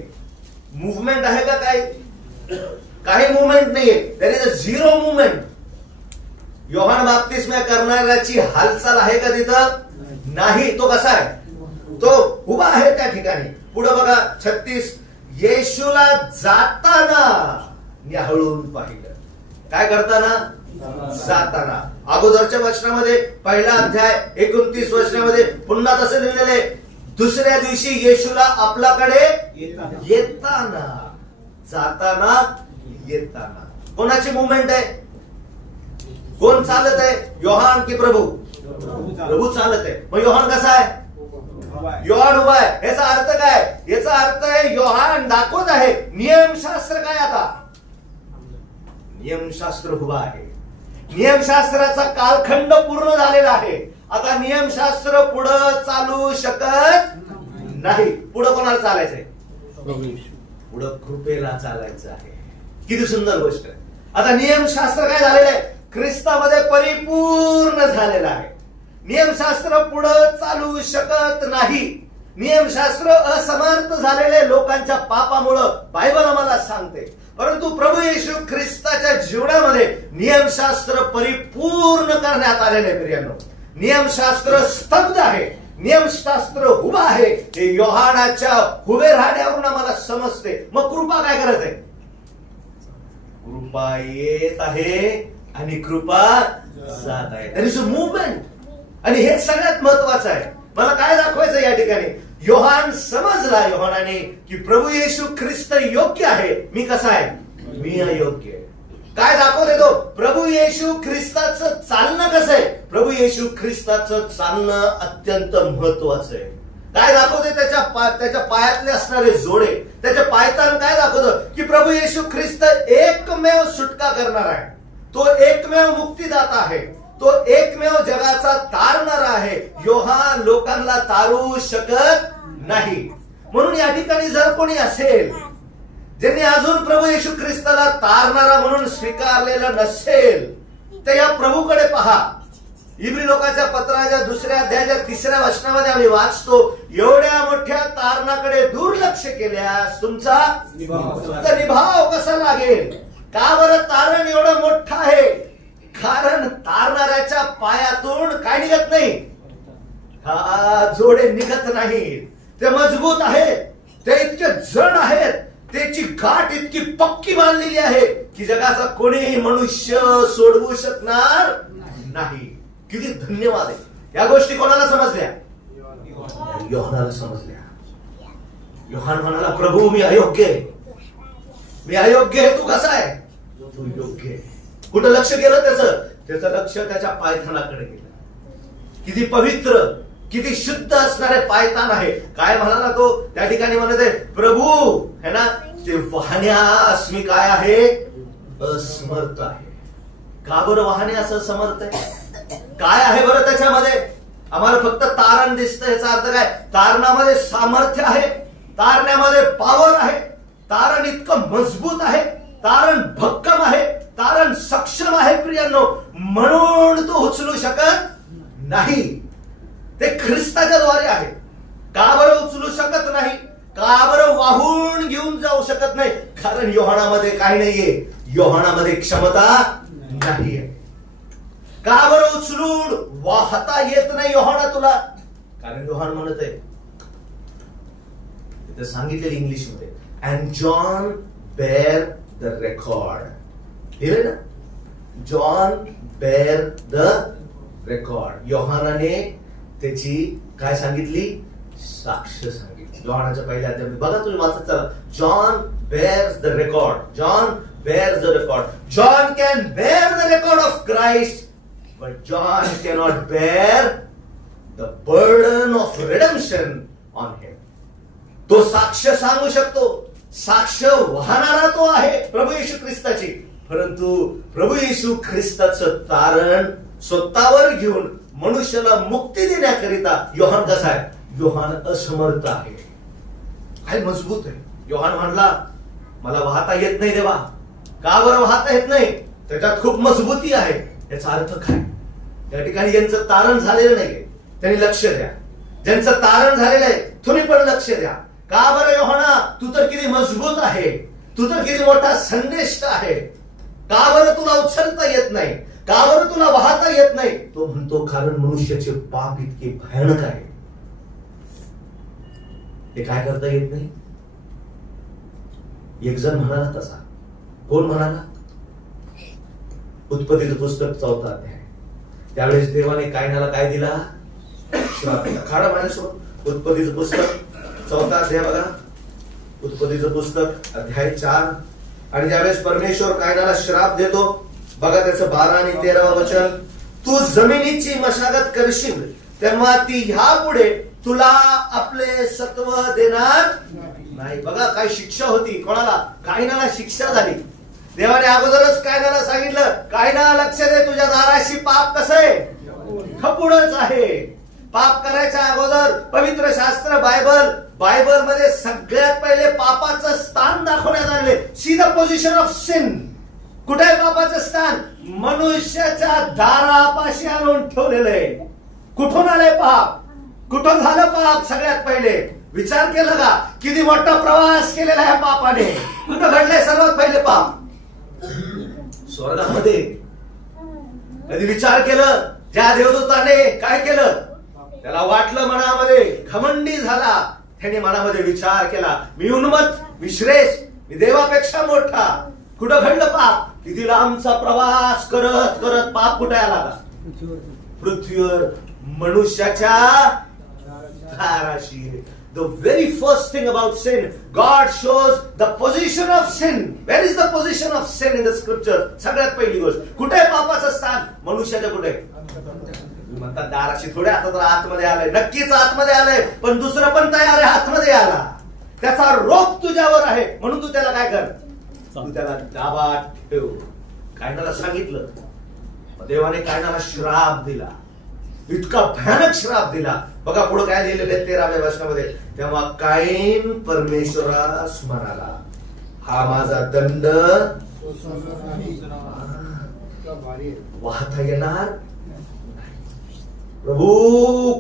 मुवमेंट आहे का, काही मुवमेंट नाहीये. There is a zero movement. योहान बाप्तिस्मा करणाऱ्याची हालचाल आहे का तिथं, नाही. तो कसा आहे, तो उभा आहे त्या ठिकाणी. पुढे बघा 36, येशूला जाताना न्याहळून पाहिलं. काय करताना, जाताना. अगोदरच्या वचनामध्ये पहिला अध्याय 29 वचनामध्ये पुन्हा तसं लिहिलेले, दुसऱ्या दिवशी येशूला आपल्याकडे येताना, जाताना, येताना. कोणाची मुवमेंट आहे, कोण चालत आहे, योहान की प्रभू, प्रभू चालत आहे. मग योहान कसा आहे, योहान उभा आहे. याचा अर्थ काय, याचा अर्थ आहे योहान दाखवत आहे नियमशास्त्र काय, आता नियमशास्त्र उभा आहे. नियमशास्त्राचा कालखंड पूर्ण झालेला आहे. आता नियमशास्त्र पुढं चालू शकत नाही. पुढं कोणाला चालायचंय, पुढं कृपेला चालायचं आहे. किती सुंदर गोष्ट. आता नियमशास्त्र काय झालेलं आहे, ख्रिस्तामध्ये परिपूर्ण झालेलं आहे. नियमशास्त्र पुढं चालू शकत नाही. नियमशास्त्र असमर्थ झालेले लोकांच्या पापामुळं बायबल आम्हाला सांगते. परंतु प्रभू येशू ख्रिस्ताच्या जीवनामध्ये नियमशास्त्र परिपूर्ण करण्यात आलेले. प्रियांनो, नियमशास्त्र स्तब्ध आहे, नियमशास्त्र उभा आहे. हे योहानाच्या उभे राहण्यावरून आम्हाला समजते. मग कृपा काय करत आहे? कृपा येत आहे आणि कृपा जात आहे. There is a movement. आणि हे सगळ्यात महत्वाचं आहे. मला काय दाखवायचं या ठिकाणी? योहान समजला, योहानाने, की प्रभू येशू ख्रिस्त योग्य आहे, मी कसा आहे? मी अयोग्य आहे. काय दाखवते तो? प्रभू येशू ख्रिस्ताचं चालणं कसं आहे? प्रभू येशू ख्रिस्ताचं चालणं अत्यंत महत्वाचं आहे. काय दाखवते? त्याच्या पायातले असणारे जोडे, त्याच्या पायतान काय दाखवतं? की प्रभू येशू ख्रिस्त एकमेव सुटका करणार आहे, तो एकमेव मुक्तीदाता आहे, तो एकमेव जगाचा तारणारा आहे. योहान लोकांना तारू शकत नाही. म्हणून या ठिकाणी जर कोणी असेल ज्यांनी अजून प्रभू येशू ख्रिस्ताला तारणारा म्हणून स्वीकारलेलं नसेल, तर या प्रभूकडे पहा. इब्री लोकांच्या पत्राच्या 2 अध्यायाच्या 3 वचनामध्ये आम्ही वाचतो, एवढ्या मोठ्या तारणाकडे दुर्लक्ष केल्यास तुमचा निभाव कसा लागेल? का बरं तारण एवढं मोठं आहे? कारण तारणाऱ्याच्या पायातून काय निघत नाही? जोडे निघत नाहीत. ते मजबूत आहेत, ते इतके जड आहेत, त्याची गाठ इतकी पक्की बांधलेली आहे की जगाचा कोणीही मनुष्य सोडवू शकणार नाही. किती धन्यवाद आहे. या गोष्टी कोणाला समजल्या? योहानाला समजल्या. योहान म्हणाला, प्रभू मी अयोग्य आहे, मी अयोग्य आहे, तू कसा आहे? तू योग्य आहे. कुठं लक्ष गेलं त्याचं लक्ष त्याच्या पायथानाकडे गेलं. किती पवित्र, किती शुद्ध असणारे पायतान आहे. काय म्हणाला तो त्या ठिकाणी? म्हणते प्रभू है ना, ते वाहण्यास मी काय आहे? असमर्थ आहे. का बरं वाहण्यास असमर्थ आहे? काय आहे बरं त्याच्यामध्ये? आम्हाला फक्त तारण दिसतं. याचा अर्थ काय? तारणामध्ये सामर्थ्य आहे, तारण्यामध्ये पॉवर आहे, तारण इतकं मजबूत आहे, तारण भक्कम आहे, तारण सक्षम आहे. प्रियांनो, म्हणून तो उचलू शकत नाही. ते ख्रिस्ताच्या द्वारे आहे. का बरं उचलू शकत नाही? का बरं वाहून घेऊन जाऊ शकत नाही? कारण योहानामध्ये काय नाहीये, योहानामध्ये क्षमता नाहीये. का बरं उचलून वाहता येत नाही योहाना तुला? कारण योहान म्हणत आहे, तिथे सांगितलेलं इंग्लिश मध्ये, and John bear the record. लिहिलं ना, जॉन बेअर द रेकॉर्ड. योहानाने त्याची काय सांगितली? साक्ष सांगितली. योहानाच्या पहिल्या अध्यायामध्ये बघा, तुम्ही वाचत चला. John bears the record, John bears the record. John can bear the record of Christ, but John cannot bear the burden of redemption on him. तो साक्ष सांगू शकतो, साक्ष वाहणारा तो आहे प्रभू येशू ख्रिस्ताची. परंतु प्रभू येशू ख्रिस्ताचं तारण स्वतःवर घेऊन मनुष्याला मुक्ती देण्याकरिता योहान कसा आहे? योहान असमर्थ आहे. काय मजबूत आहे. योहान म्हणला, मला वाहता येत नाही देवा. का बरं वाहता येत नाही? त्याच्यात खूप मजबूती आहे. याचा अर्थ काय? त्या ठिकाणी ज्यांचं तारण झालेलं नाहीये त्यांनी लक्ष द्या. ज्यांचं तारण झालेलं आहे तुम्ही पण लक्ष द्या. का बरं योहाना, तू तर किती मजबूत आहे, तू तर किती मोठा संदेष्ट आहे. का बरं तुला उचलता येत नाही? का बरं तुला वाहता येत नाही? तो म्हणतो, कारण मनुष्याचे पाप इतके भयानक आहे, ते काय करता येत नाही. एक जण म्हणाला तसा. कोण म्हणाला? उत्पत्तीचं पुस्तक 4 अध्याय. त्यावेळेस देवाने कायनाला काय दिला? श्राप दिला. खाडा माझ्यासोबत उत्पत्तीचं पुस्तक 4 अध्याय बघा. उत्पत्तीचं पुस्तक अध्याय 4. आणि ज्यावेळेस परमेश्वर कायनाला श्राप देतो बघा, त्याचं 12 आणि 13 वचन. तू जमिनीची मशागत करशील तेव्हा ती ह्यापुढे तुला आपले सत्व देणार नाही. बघा काय शिक्षा होती. कोणाला? कायनाला शिक्षा झाली. देवाने अगोदरच कायनाला सांगितलं, कायना लक्ष दे, तुझ्या दाराशी पाप कसं आहे? खपूनच आहे. पाप करायच्या अगोदर पवित्र शास्त्र बायबल मध्ये सगळ्यात पहिले पापाचं स्थान दाखवण्यात आले. See the position of sin. कुठे आहे पापाचं स्थान? मनुष्याच्या दारापाशी आणून ठेवलेलं आहे. कुठून आले पाप? कुठं झालं पाप? सगळ्यात पहिले विचार केला का किती मोठा प्रवास केलेला आहे पापाने? कुठं घडलंय सर्वात पहिले पाप? स्वर्गामध्ये. कधी विचार केलं ज्या देवदूताने काय केलं? त्याला वाटलं मनामध्ये, घमंडी झाला, त्याने मनामध्ये विचार केला मी उन्मत्त, मी श्रेष्ठ, मी देवापेक्षा मोठा. कुठं घडलं पाप? किती लांबचा प्रवास करत करत पाप कुठे आला? पृथ्वीवर, मनुष्याच्या दाराशी. The very first thing about sin, God shows the position of sin. Where is the position of sin in the scripture? सगळ्यात पहिली गोष्ट, कुठे आहे पापाचं स्थान? मनुष्याच्या कुठे? म्हणतात दाराशी. थोडे आता तर आतमध्ये आलंय, नक्कीच आतमध्ये आलंय, पण दुसरं पण तयार आहे आतमध्ये आला. त्याचा रोग तुझ्यावर आहे, म्हणून तू त्याला काय कर? तू त्याला दाबात ठेव. कायनाला सांगितलं, देवाने कायनाला श्राप दिला, इतका भयानक श्राप दिला. बघा पुढे काय लिहिलेलं आहे 13व्या वचनामध्ये. तेव्हा काईन परमेश्वरास म्हणाला, हा माझा दंड वाहता येणार. प्रभू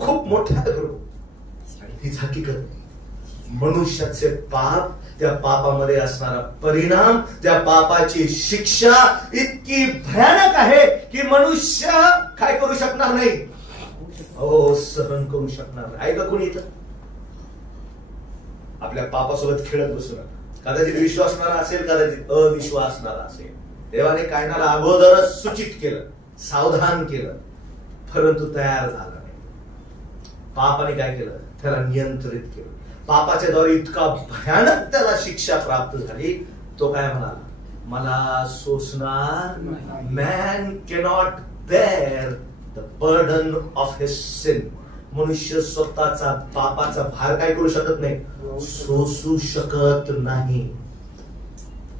खूप मोठा आहे प्रभू. आणि तीच हकीकत, मनुष्याचे पाप, त्या पापामध्ये असणारा परिणाम, त्या पापाची शिक्षा इतकी भयानक आहे की मनुष्य काय करू शकणार नाही? सहन करू शकणार नाही. ऐका कोणी इथं आपल्या पापासोबत खेळत बसू नका. कदाचित विश्वासणारा असेल, कदाचित अविश्वासणारा असेल. देवाने कायनाला अगोदरच सूचित केलं, सावधान केलं, परंतु तयार झाला नाही. पापाने काय केलं? त्याला नियंत्रित केलं. पापाच्या द्वारे इतका भयानक त्याला शिक्षा प्राप्त झाली. तो काय म्हणाला? मला सोसणार. Man cannot bear the burden of his sin. मनुष्य स्वतःचा पापाचा भार काय करू शकत नाही? सोसू शकत नाही.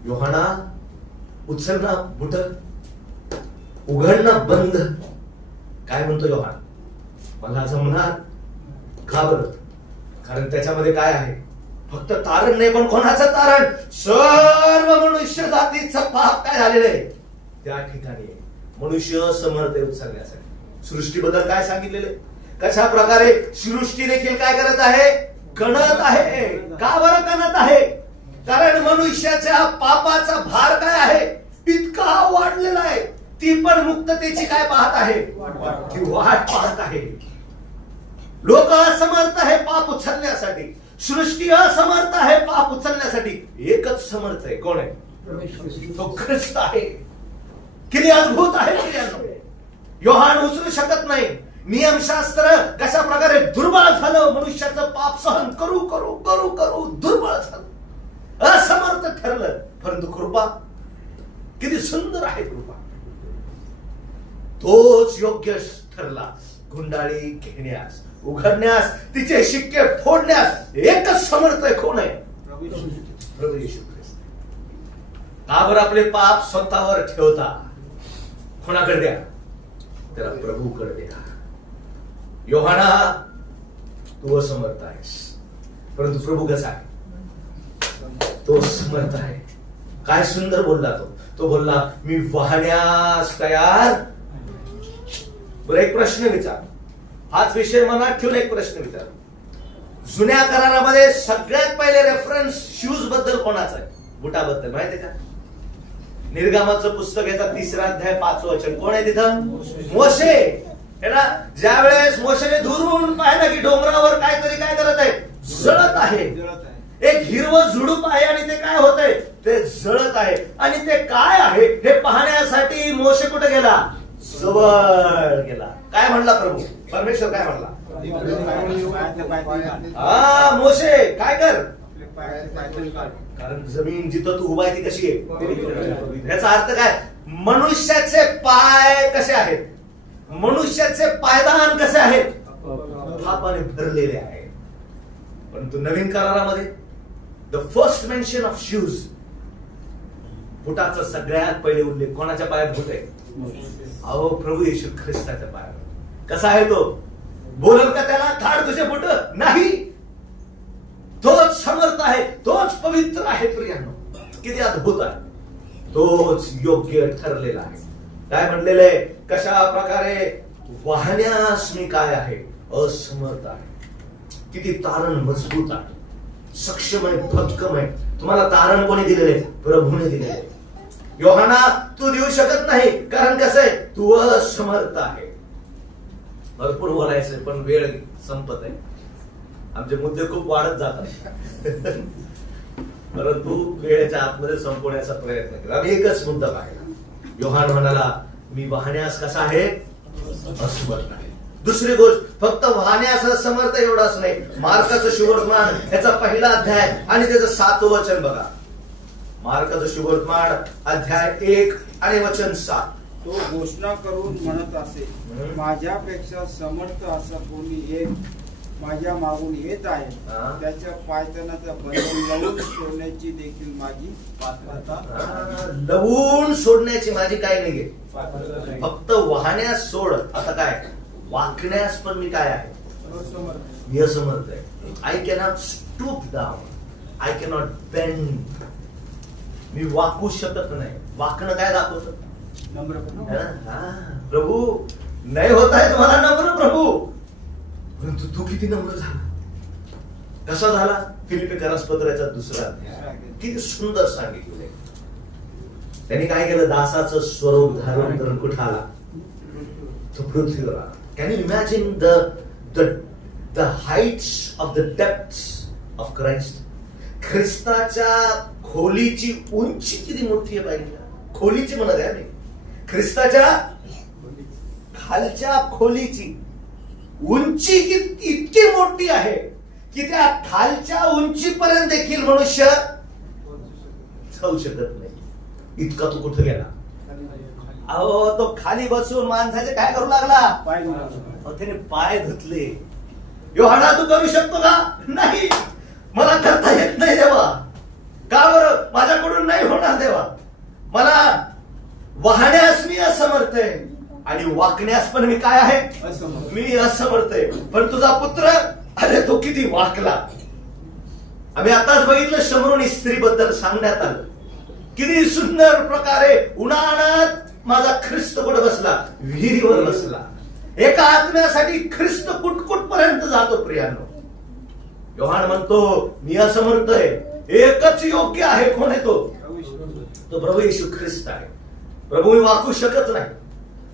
योहाना, उचल ना बुट, उघडणं बंद. काय म्हणतो योहान? मला जमणार. का बरं? कारण त्याच्यामध्ये काय आहे? फक्त तारण नाही, पण कोणाचं तारण? सर्व मनुष्य जातीचं पाप काय झालेलं आहे त्या ठिकाणी. मनुष्य समर्थ आहे उचलण्यासाठी. सृष्टीबद्दल काय सांगितलेले? कशा प्रकारे सृष्टी देखील काय करत आहे? गणत आहे. का बरं गणत आहे? कारण मनुष्याच्या पापाचा भार काय आहे? इतका वाढलेला आहे. ती पण मुक्ततेची काय पाहत आहे? ती वाट पाहत आहे. लोक असमर्थ आहे पाप उचलण्यासाठी, सृष्टी असमर्थ आहे पाप उचलण्यासाठी. एकच समर्थ आहे. कोण आहे? तो ख्रिस्त आहे. किती अद्भुत आहे. योहान उचलू शकत नाही. नियमशास्त्र कशा प्रकारे दुर्बळ झालं, मनुष्याचं पाप सहन करू करू करू करू दुर्बळ झालं, असमर्थ ठरलं. परंतु कृपा किती सुंदर आहे. कृपा तोच योग्य ठरला. गुंडाळी घेण्यास, उघडण्यास, तिचे शिक्के फोडण्यास एकच समर्थ आहे. कोण आहे? प्रभू येशू ख्रिस्त. का बरं आपले पाप स्वतःवर ठेवता? कोणाकडे द्या? त्याला प्रभूकडे द्या. योहाना, तू असमर्थ आहेस, परंतु प्रभू कसा आहे? तो समर्थ आहे. काय सुंदर बोलला तो. तो बोलला मी वाहण्यास तयार. बरं, एक प्रश्न विचार. हाच विषय मनात ठेवून एक प्रश्न विचार. जुन्या करारामध्ये सगळ्यात पहिले रेफरन्स शूज बद्दल कोणाचा आहे? बुटाबद्दल. माहिती आहे का? निर्गमाचं पुस्तक याचा 3रा अध्याय 5वं वचन. कोण आहे तिथं? मोशे. है ना? ज्या वेळेस मोशेने दुरून पाहिलं की डोंगरावर काहीतरी काय करत आहे? जळत आहे. एक हिरवं झुडूप आहे आणि ते काय होत आहे? ते जळत आहे. आणि ते काय आहे हे पाहण्यासाठी मोशे कुठे गेला? जवळ गेला. काय म्हणला प्रभू? परमेश्वर काय म्हणला? मोशे काय कर? कारण जमीन जिथं तू उभा आहे ती कशी आहे? याचा अर्थ काय? मनुष्याचे पाय कसे आहेत? मनुष्याचे पायदान कसे आहेत? पापाने भरलेले आहे. परंतु नवीन करारामध्ये the first mention of shoes, बुटाचा सगळ्यात पहिले उल्लेख कोणाच्या पायात बुट आहे? अहो, प्रभू येशू ख्रिस्ताच्या पायात. कसा आहे तो? बोलल का त्याला काढ तुझे बुट? नाही. तोच समर्थ आहे, तोच पवित्र आहे. प्रियांनो, किती अद्भुत आहे. तोच योग्य ठरलेला आहे. काय म्हणलेलं आहे? कशा प्रकारे वाहण्यास मी काय आहे? असमर्थ आहे. किती तारण मजबूत आहे, सक्षम आहे, भक्कम आहे. तुम्हाला तारण कोणी दिलेले? प्रभूने दिलेले. योहाना तू देऊ शकत नाही, कारण कसं आहे, तू असमर्थ आहे. भरपूर बोलायचं पण वेळ संपत आहे. आमचे मुद्दे खूप वाढत जातात परंतु वेळेच्या आतमध्ये संपवण्याचा प्रयत्न केला. आम्ही एकच मुद्दा पाहिला. योहान म्हणाला मी वाहण्यास कसा आहे? असमर्थ आहे. दुसरी गोष्ट, फक्त वाहण्यास असमर्थ एवढाच नाही. मार्काचं शुभवर्तमान याचा पहिला अध्याय आणि त्याचं 7वं वचन बघा. मार्काचं शुभवर्तमान अध्याय 1 आणि वचन 7. तो घोषणा करून म्हणत असे, माझ्यापेक्षा समर्थ असा कोणी माझ्या मागून येत आहे, त्याच्या पायतानाचा बंधन लवून सोडण्याची देखील माझी पात्रता. लवून सोडण्याची माझी काय नाहीये, फक्त वाहण्यास सोड. आता काय वाकण्यास पण मी काय आहे? मी असमर्थ आहे. I cannot stoop down, I cannot bend. मी वाकू शकत नाही. वाकणं काय दाखवतं? प्रभू नाही होत आहे तुम्हाला नम्र प्रभू, परंतु तू किती नम्र झाला. कसा झाला? फिलिप्पिकरास पत्राचा 2रा अध्याय किती सुंदर सांगितले. त्यांनी काय केलं? दासाचं स्वरूप धारण करून कुठं आला? तो पृथ्वीवर आला. Can you imagine the Heights of the depths of Christ? ख्रिस्ताच्या खोलीची उंची किती मोठी आहे पाहिजे. खोलीची म्हणत आहे आम्ही, ख्रिस्ताच्या खालच्या खोलीची उंची इतकी मोठी आहे की त्या खालच्या उंचीपर्यंत देखील मनुष्य जाऊ शकत नाही. इतका तो कुठे गेला? अहो तो खाली बसून माणसाचे काय करू लागला? त्याने पाय धुतले. योहाना तू करू शकतो का? नाही, मला करता येत नाही देवा. का बरं? माझ्याकडून नाही होणार देवा. मला वाहण्यास मी असमर्थ आहे आणि वाकण्यास पण मी काय आहे? मी असमर्थ आहे. पण तुझा पुत्र, अरे तो किती वाकला. आम्ही आताच बघितलं शमरोनी स्त्रीबद्दल सांगण्यात आलं. किती सुंदर प्रकारे उन्हाळ्यात माझा ख्रिस्त कुठे बसला? विहिरीवर बसला. एका आत्म्यासाठी ख्रिस्त कुटकुटपर्यंत जातो. प्रियानो, योहान म्हणतो मी असमर्थ आहे. एकच योग्य आहे. कोण आहे तो? तो प्रभू येशू ख्रिस्त आहे. प्रभू मी वाकू शकत नाही.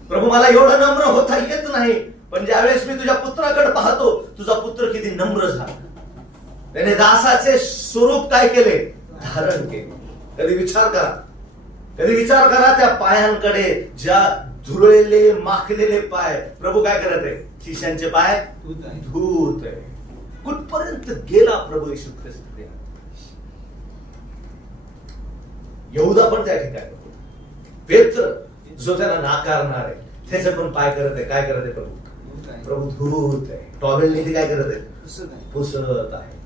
प्रभू मला एवढं नम्र होता येत नाही. पण ज्यावेळेस मी तुझ्या पुत्राकडे पाहतो, तुझा पुत्र किती नम्र झाला. त्याने दासाचे स्वरूप काय केले? धारण केले. कधी विचार करा, कधी विचार करा त्या पायांकडे, ज्या धुळलेले माखलेले पाय. प्रभू काय करत आहे? शिष्यांचे पाय धुत आहे. कुठपर्यंत गेला प्रभू येशू ख्रिस्त. यहूदा पण त्या ठिकाणी. पेत्र जो त्याला नाकारणार आहे, त्याचे पण पाय करत आहे. काय करत आहे प्रभू? प्रभू धुत आहे. टॉवेलने ते काय करत आहे? पुसत आहे.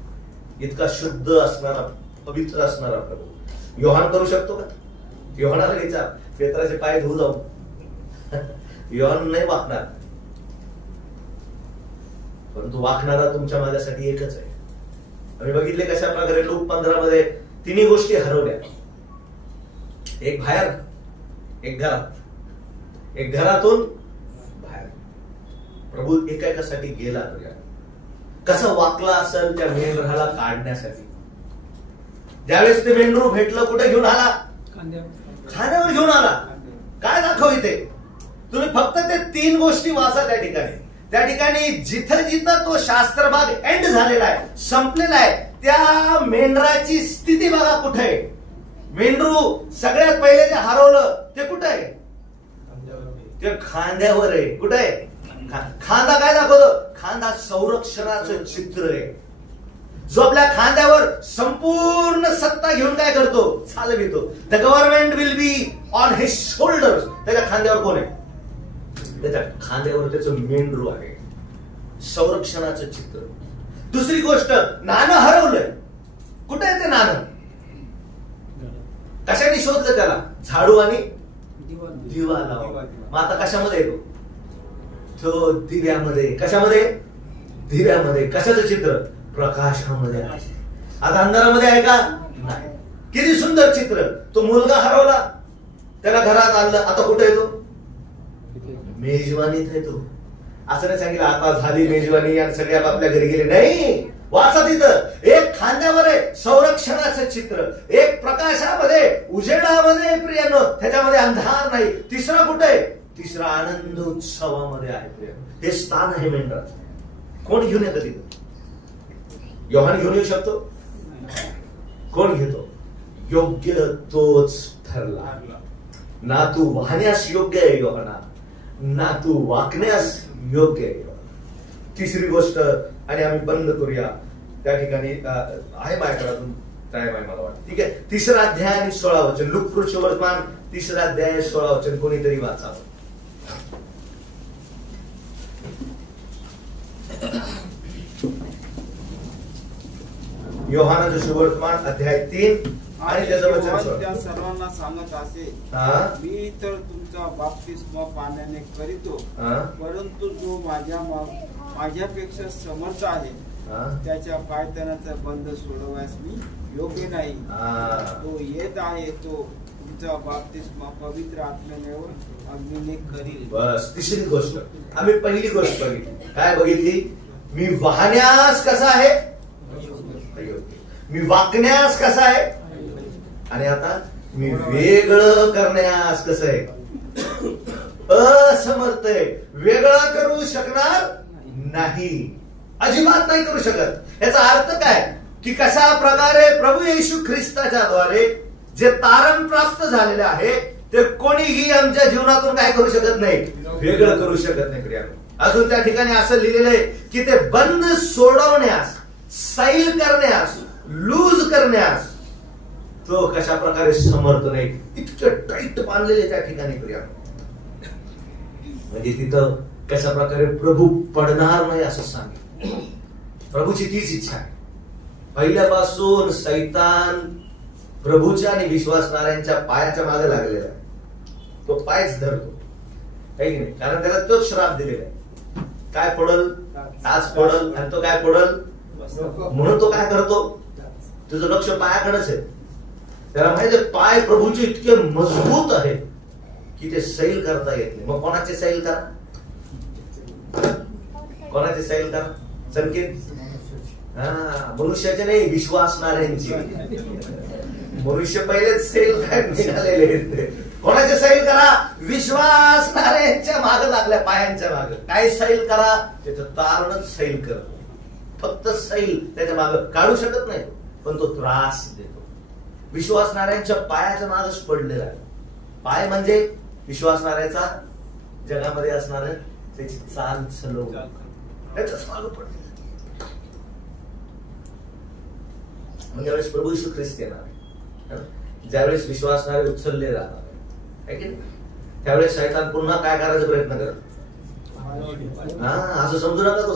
इतका शुद्ध असणारा, पवित्र असणारा प्रभू योहान करू शकतो का? योहानाला विचार, पेत्राचे पाय धुऊ जाऊ. योहान नाही वाकणार, परंतु वाकणारा तुमच्या माझ्यासाठी एकच आहे. आम्ही बघितले कशा प्रकारे लूक 15 मध्ये तिन्ही गोष्टी हरवल्या. एक बाहेर, एक घरात, एक घरातून बाहेर. प्रभू एकासाठी गेला. कसा वाकला असेल त्या मेंढराला काढण्यासाठी. ज्यावेळेस ते मेंढरू भेटलं, कुठे घेऊन आला? खांद्यावर घेऊन आला. काय दाखव इथे? तुम्ही फक्त ते 3 गोष्टी वाचा त्या ठिकाणी. त्या ठिकाणी जिथं जिथं तो शास्त्र भाग एंड झालेला आहे, संपलेला आहे, त्या मेंढराची स्थिती बघा कुठे आहे. मेंढरू सगळ्यात पहिले जे हरवलं ते कुठे आहे? ते खांद्यावर आहे. कुठे आहे? खांदा काय दाखवतो? खांदा संरक्षणाचं चित्र आहे. जो आपल्या खांद्यावर संपूर्ण सत्ता घेऊन काय करतो? चालवितो. The government will be on his shoulders. त्याच्या खांद्यावर कोण आहे? त्याच्या खांद्यावर त्याचं मेंढरू आहे. संरक्षणाचं चित्र. दुसरी गोष्ट, नाणं हरवलंय. कुठे आहे ते नाणं? कशाने शोधलं त्याला? झाडू आणि दिवा लावा. मग आता कशामध्ये येतो तो? दिव्यामध्ये. कशामध्ये? दिव्यामध्ये. कशाचं चित्र? प्रकाशामध्ये. आता अंधारामध्ये आहे का? नाही. किती सुंदर चित्र. तो मुलगा हरवला, त्याला घरात आणलं. आता कुठे येतो? मेजवानीत आहे तो. असं नाही सांगितलं आता झाली मेजवानी आणि सगळे आपल्या घरी गेले, नाही. वाचा तिथं एक खांद्यावर आहे संरक्षणाचं चित्र, एक प्रकाशामध्ये उजेडामध्ये प्रियानो, त्याच्यामध्ये अंधार नाही. तिसरा कुठे आहे? तिसरा आनंद उत्सवामध्ये आहे प्रियानो. हे स्थान आहे मेंढराचं. कोण घेऊन येतं तिथं? योहान घेऊन येऊ शकतो? कोण घेतो? योग्य तोच ठरला. ना तू वाहण्यास योग्य आहे योहाना, ना तू वाकण्यास योग्य आहे. तिसरी गोष्ट, आणि आम्ही बंद करूया त्या ठिकाणी, आहे माझ्याकडे अजून टाइम आहे मला वाटतं, ठीक आहे. 3रा अध्याय आणि 16 वचन, लूका वर्तमान 3रा अध्याय 16 वचन कोणीतरी वाचावं. योहानाचं सुवर्तमान अध्याय 3 आणि त्याचं वचन त्या सर्वांना सांगत असे, मी तर तुमचा बाप्तिस्मा पाण्याने करीतो, परंतु जो माझ्यापेक्षा समर्थ आहे त्याच्या पायतानाचा बंध सोडवायस मी योग्य नाही. तो येत आहे, तो तुमचा बाप्तिस्मा पवित्र आत्म्याने व अग्नीने करील. बस. तिसरी गोष्ट आम्ही पहिली गोष्ट बघितली, काय बघितली? मी वाहण्यास कसा आहे? मी वाकण्यास कसा आहे? आणि आता मी वेगळं करण्यास कसं आहे? असमर्थ आहे. वेगळं करू शकणार नाही, अजिबात नाही करू शकत. याचा अर्थ काय? की कशा प्रकारे प्रभू येशू ख्रिस्ताच्या द्वारे जे तारण प्राप्त झालेले आहे ते कोणीही आमच्या जीवनातून काय करू शकत नाही, वेगळं करू शकत नाही प्रियानो. अजून त्या ठिकाणी असं लिहिलेलं आहे की ते बंद सोडवण्यास, सैल करण्यास, लूज करण्यास तो कशा प्रकारे समर्थ नाही. इतकं टाईट बांधलेले त्या ठिकाणी प्रियानो. म्हणजे तिथं कशा प्रकारे प्रभू पडणार नाही असं सांगितलं. प्रभूची तीच इच्छा आहे. पहिल्यापासून सैतान प्रभूच्या आणि विश्वासणाऱ्यांच्या पायाच्या मागे लागलेला आहे. तो पायच धरतो, आहे की नाही? कारण त्याला तोच श्राप दिलेला आहे. काय पडल? आज पडल. आणि तो काय पडल म्हणून तो काय करतो? तुझं लक्ष पायाकडेच आहे. त्याला माहिती आहे पाय प्रभूचे इतके मजबूत आहेत की ते सैल करता येत नाही. मग कोणाचे सैल करा? कोणाचे सैल करा? संकेत मनुष्याचे नाही, विश्वासणाऱ्यांची. मनुष्य पहिलेच सैल काय निघालेले आहेत. कोणाचे सैल करा? विश्वासणाऱ्यांच्या मागे लागल्या, पायांच्या मागे. काय सैल करा? त्याचं तारणच सैल करतो. फक्त सैल त्याच्या मागे काढू शकत नाही, पण तो त्रास देतो. विश्वासणाऱ्यांच्या पायाच्या मागच पडलेला आहे. पाय म्हणजे विश्वासणाऱ्याचा जगामध्ये असणार त्याची चाल चलव, त्याच्याच मागे पडले. म्हणजे ज्यावेळेस प्रभू येशू ख्रिस्त येणार, ज्यावेळेस विश्वासणारे उचलले जाणार आहे की नाही, त्यावेळेस शैतान पुन्हा काय करायचा प्रयत्न करत? असं समजू नका तो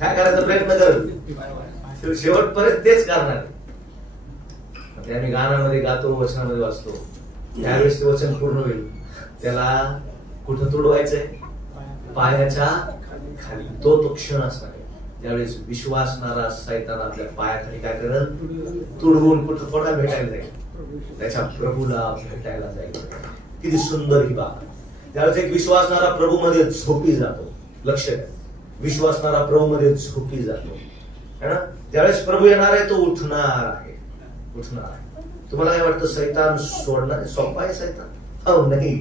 काय करायचा प्रयत्न करत? शेवटपर्यंत तेच करणार. आम्ही गाण्यामध्ये गातो, वचनामध्ये वाचतो, त्यावेळेस ते वचन पूर्ण होईल. त्याला कुठं तुडवायचंय? पायाच्या खाली. तो क्षण असणार आहे ज्यावेळेस विश्वासणारा सैतान आपल्या पायाखाली काय करेल? तुडवून कुठं कोणाला भेटायला जाईल? त्याच्या प्रभूला भेटायला जाईल. किती सुंदर ही बाब. त्यावेळेस एक विश्वासणारा प्रभू मध्ये झोपी जातो. लक्ष द्या, विश्वासणारा प्रभू मध्ये झोपी जातो. ज्यावेळेस प्रभू येणार आहे तो उठणार आहे, उठणार आहे. तुम्हाला काय वाटतं सैतान सोडणार? सोपा आहे सैतान? हो नाही.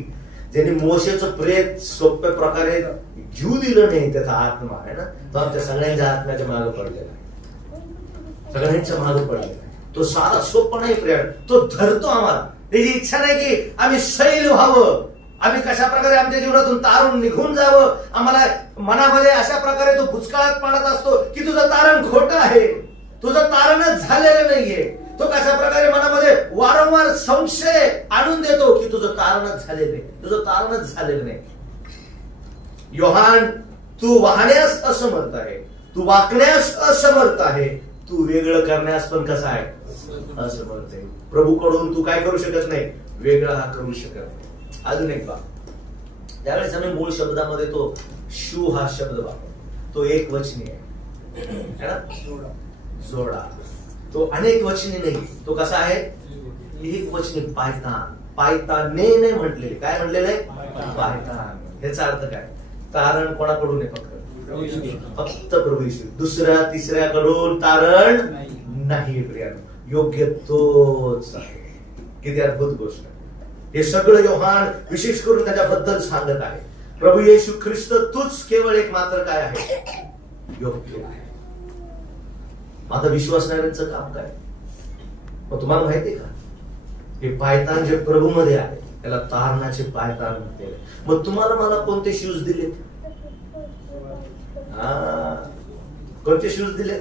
ज्यांनी मोशेचं प्रेत सोप्या प्रकारे घेऊ दिलं नाही, त्याचा आत्मा आहे ना, तो आमच्या सगळ्यांच्या आत्म्याच्या मागे पडलेला आहे, सगळ्यांच्या मागे पडलेला आहे. तो सारा सोपा नाही प्रिय, तो धरतो आम्हाला. त्याची इच्छा नाही की आम्ही सैल व्हावं, आम्ही कशा प्रकारे आमच्या जीवनातून तारून निघून जावं. आम्हाला मनामध्ये अशा प्रकारे तो भुचकाळात पाडत असतो की तुझं तारण खोटं आहे, तुझं तारणच झालेलं नाहीये. तो कशा प्रकारे मनामध्ये वारंवार संशय आणून देतो की तुझं तारणच झालेलं नाही, तुझं तारणच झालेलं नाही. योहान, तू वाहण्यास असमर्थ आहे, तू वाकण्यास असमर्थ आहे, तू वेगळं करण्यास पण कसा आहे? असमर्थ आहे. प्रभूकडून तू काय करू शकत नाही? वेगळा करू शकत नाही. अजून एक बाब, त्यावेळेस आम्ही मूळ शब्दामध्ये तो शू हा शब्द वापरतो. तो एक वचनी आहे ना, जोडा. तो अनेक वचनी नाही, तो कसा आहे? एक वचनी. पायतान, पायताने नाही म्हटलेले. काय म्हटलेलं आहे? पायतान. ह्याचा अर्थ काय? तारण कोणाकडून आहे? फक्त प्रभू येशू. दुसऱ्या तिसऱ्याकडून तारण नाही प्रियानो, योग्य तोच आहे. किती अद्भुत गोष्ट आहे. हे सगळं योहान विशेष करून त्याच्याबद्दल सांगत आहे. प्रभू येशू ख्रिस्त तूच केवळ एक मात्र काय आहे? योग्य आहे. आता विश्वासणाऱ्यांचं काम काय? मग तुम्हाला माहितीये का, हे पायतान जे प्रभू मध्ये आहे त्याला तारणाचे पायतान म्हणते. मग तुम्हाला मला कोणते शूज दिले? कोणते शूज दिले?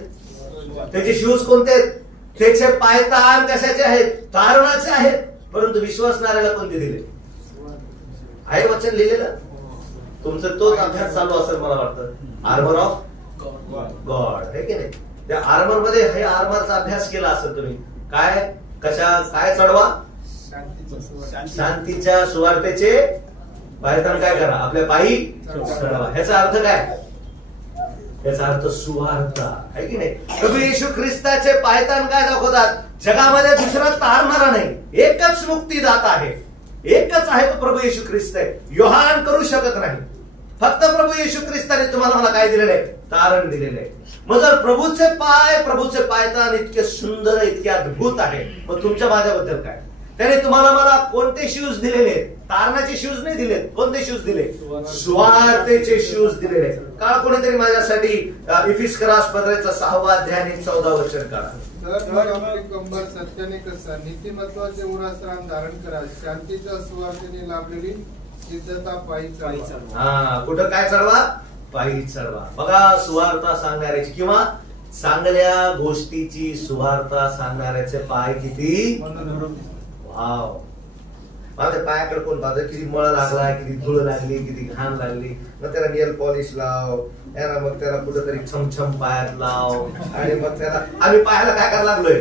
त्याचे शूज कोणते आहेत? त्याचे पायतान कशाचे आहेत? तारणाचे आहेत. परंतु विश्वासणाऱ्याला कोणते दिले? आहे वचन लिहिलेलं. तुमचं तोच अभ्यास चालू असेल मला वाटतं. आर्मर ऑफ गॉड आहे की नाही? त्या आर्मर मध्ये हे आर्मरचा अभ्यास केला असेल तुम्ही. काय काय चढवा? शांतीच्या सुवार्तेचे पायतान काय करा? आपल्या पायी चढवा. ह्याचा अर्थ काय? याचा अर्थ सुवार्ता आहे की नाही? प्रभू येशू ख्रिस्ताचे पायतान काय दाखवतात? जगामध्ये दुसरा तारणारा नाही, एकच मुक्तीदाता आहे, एकच आहे तो प्रभू येशू ख्रिस्त आहे. योहान करू शकत नाही. फक्त प्रभू येशू ख्रिस्ताने तुम्हाला मला काय दिलेलं आहे? तारण दिलेलं आहे. मग जर प्रभूचे पायतान इतके सुंदर, इतके अद्भुत आहे, मग तुमच्या माझ्याबद्दल काय? त्याने तुम्हाला मला कोणते शूज दिलेले? तारणाचे शूज नाही दिले. कोणते शूज दिले? सुवार्तेचे शूज दिलेले. काल कोणीतरी माझ्यासाठी इफिस्करास पत्राचा 6वा अध्याय आणि 14 वचन काढा. तर आपली कंबर सत्याने कसा नीतिमत्वाचे उरासराम धारण करा, शांतीच्या सुवार्तेने लाभलेली सिद्धता पायी चढवा. कुठं काय चढवा? पायी चढवा. बघा, सुवार्ता सांगणाऱ्याची किंवा चांगल्या गोष्टीची सुवार्ता सांगणाऱ्याचे पाय किती वाव. माझ्या पायाकडे कोण पाहतं? किती मळ लागला, किती धूळ लागली, किती घाण लागली. मग त्याला नेल पॉलिश लाव, याला मग त्याला कुठेतरी छमछम पायात लाव, आणि मग त्याला आम्ही पायाला काय करायला लागलोय?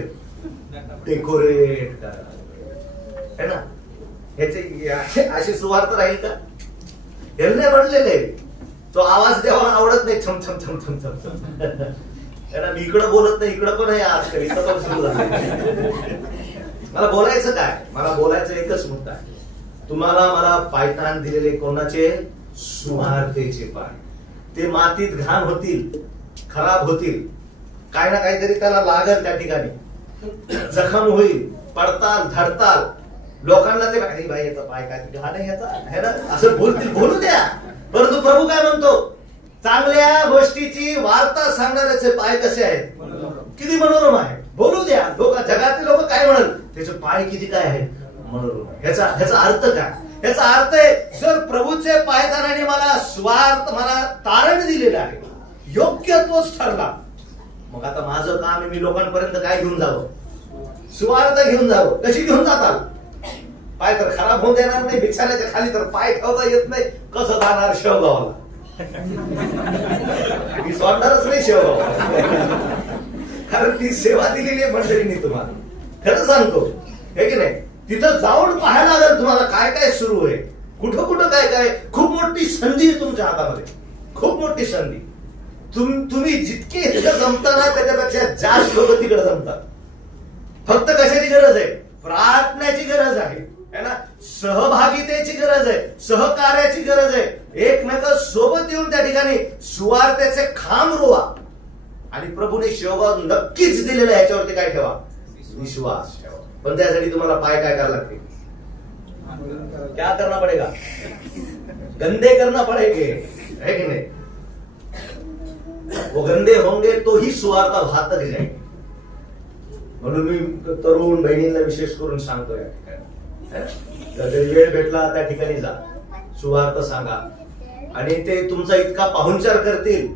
डेकोरेट करायला लागलोय है ना. ह्याचे अशी सुवार्ता राहील का? यांनी म्हणलेले तो आवाज देवाला आवडत नाही, छम छम छम छम छम छम. मी इकडं बोलत नाही, इकडं पण आहे आजकाल, इथं पण सुरू झालं. मला बोलायचं काय? मला बोलायचं एकच मुद्दा आहे. तुम्हाला मला पायतान दिलेले कोणाचे? सुवार्तेचे पाय. ते मातीत घाण होतील, खराब होतील, काय ना काहीतरी त्याला लागल, त्या ठिकाणी जखम होईल, पडताल, धडताल. लोकांना ते अरे बाई याचा पाय काय घाण आहे याचा है ना असं बोलतील, बोलू द्या. परंतु प्रभू काय म्हणतो? चांगल्या गोष्टीची वार्ता सांगणाऱ्याचे पाय कसे आहेत? किती मनोरम आहे. बोलू द्या. जगातील लोक काय म्हणाल? त्याचे पाय किती काय आहेत? मनोरम. ह्याचा अर्थ काय? ह्याचा अर्थ आहे, जर प्रभूचे पायदानाने मला स्वार्थ, मला तारण दिलेलं आहे, योग्य तोच ठरला, मग आता माझं काम आहे, मी लोकांपर्यंत काय घेऊन जावं? सुवार्थ घेऊन जावं. कशी घेऊन जाताल? पाय तर खराब होऊन देणार नाही, बिछाण्याच्या खाली तर पाय ठेवता येत नाही, कसं जाणार शेवगावाला? मी सोडणारच नाही शेवगाव, कारण ती सेवा दिलेली आहे मंडळींनी तुम्हाला. खरं सांगतो हे की नाही? तिथं जाऊन पाहायला लागेल तुम्हाला काय काय सुरू आहे, कुठं कुठं काय काय. खूप मोठी संधी आहे तुमच्या हातामध्ये, खूप मोठी संधी. तुम्ही जितके तिथं जमता ना, त्याच्यापेक्षा जास्त लोक तिकडे जमतात. फक्त कशाची गरज आहे? प्रार्थनेची गरज आहे ना, सहभागितेची गरज आहे, सहकार्याची गरज आहे. एकमेक सोबत येऊन त्या ठिकाणी सुवार्तेचे खांब रोवा. आणि प्रभूने शेवगाव नक्कीच दिलेलं आहे, ह्याच्यावरती काय ठेवा? विश्वास ठेवा. पण त्यासाठी तुम्हाला पाय काय करायला लागते? क्या करना पडेगा? गंदे करना पडेगे, है की नाही? वो गंदे होंगे तो ही सुवार्ता घातक जाएगी. म्हणून मी तरुण बहिणींना विशेष करून सांगतोय, जर वेळ भेटला त्या ठिकाणी जा, सुवार्थ सांगा. आणि ते तुमचा इतका पाहुणचार करतील,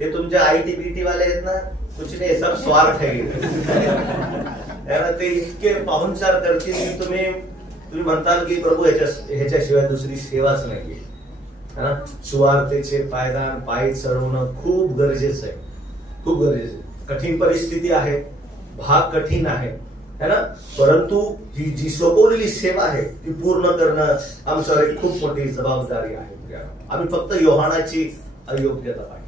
ते तुमच्या आयटी बीटी वाले आहेत ना, कुछ नाही, सब स्वार्थ आहे. ते इतके पाहुणचार करतील की तुम्ही म्हणताल की प्रभू ह्याच्याशिवाय दुसरी सेवाच नाहीये. सुवार्थेचे पायदान पायी चढवणं खूप गरजेचं आहे, खूप गरजेचं. कठीण परिस्थिती आहे, भाग कठीण आहे है ना, परंतु ही जी सोपवलेली सेवा आहे ती पूर्ण करणं आमच्यावर एक खूप मोठी जबाबदारी आहे. आम्ही फक्त योहानाची अयोग्यता पाहिजे.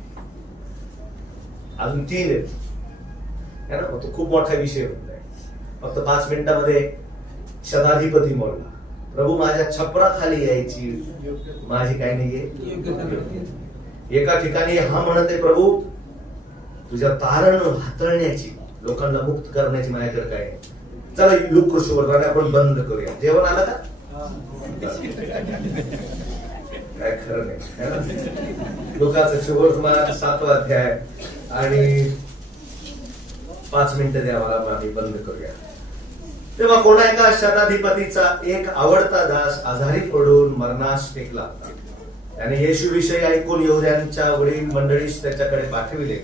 अजून 3 आहेत है ना, तो खूप मोठा विषय होत आहे. फक्त 5 मिनिटांमध्ये शताधिपती मोडला, प्रभू माझ्या छपराखाली यायची माझी काय नाहीये. एका ठिकाणी हा म्हणत आहे, प्रभू तुझ्या तारण हाताळण्याची, लोकांना मुक्त करण्याची माझ्याकडे काय आहे. चला लुक शुभद्राने आपण बंद करूया. जेवण आलं का? काय खरं नाही. लोकांचं शुभवर्तमान 7वा अध्याय आणि 5 मिनिटं द्या मला, आम्ही बंद करूया. तेव्हा कोणा एका शताधिपतीचा एक आवडता दास आजारी पडून मरणास टेकला होता. त्याने येशूविषयी ऐकून यहुद्यांच्या वडील मंडळीस त्याच्याकडे पाठविले.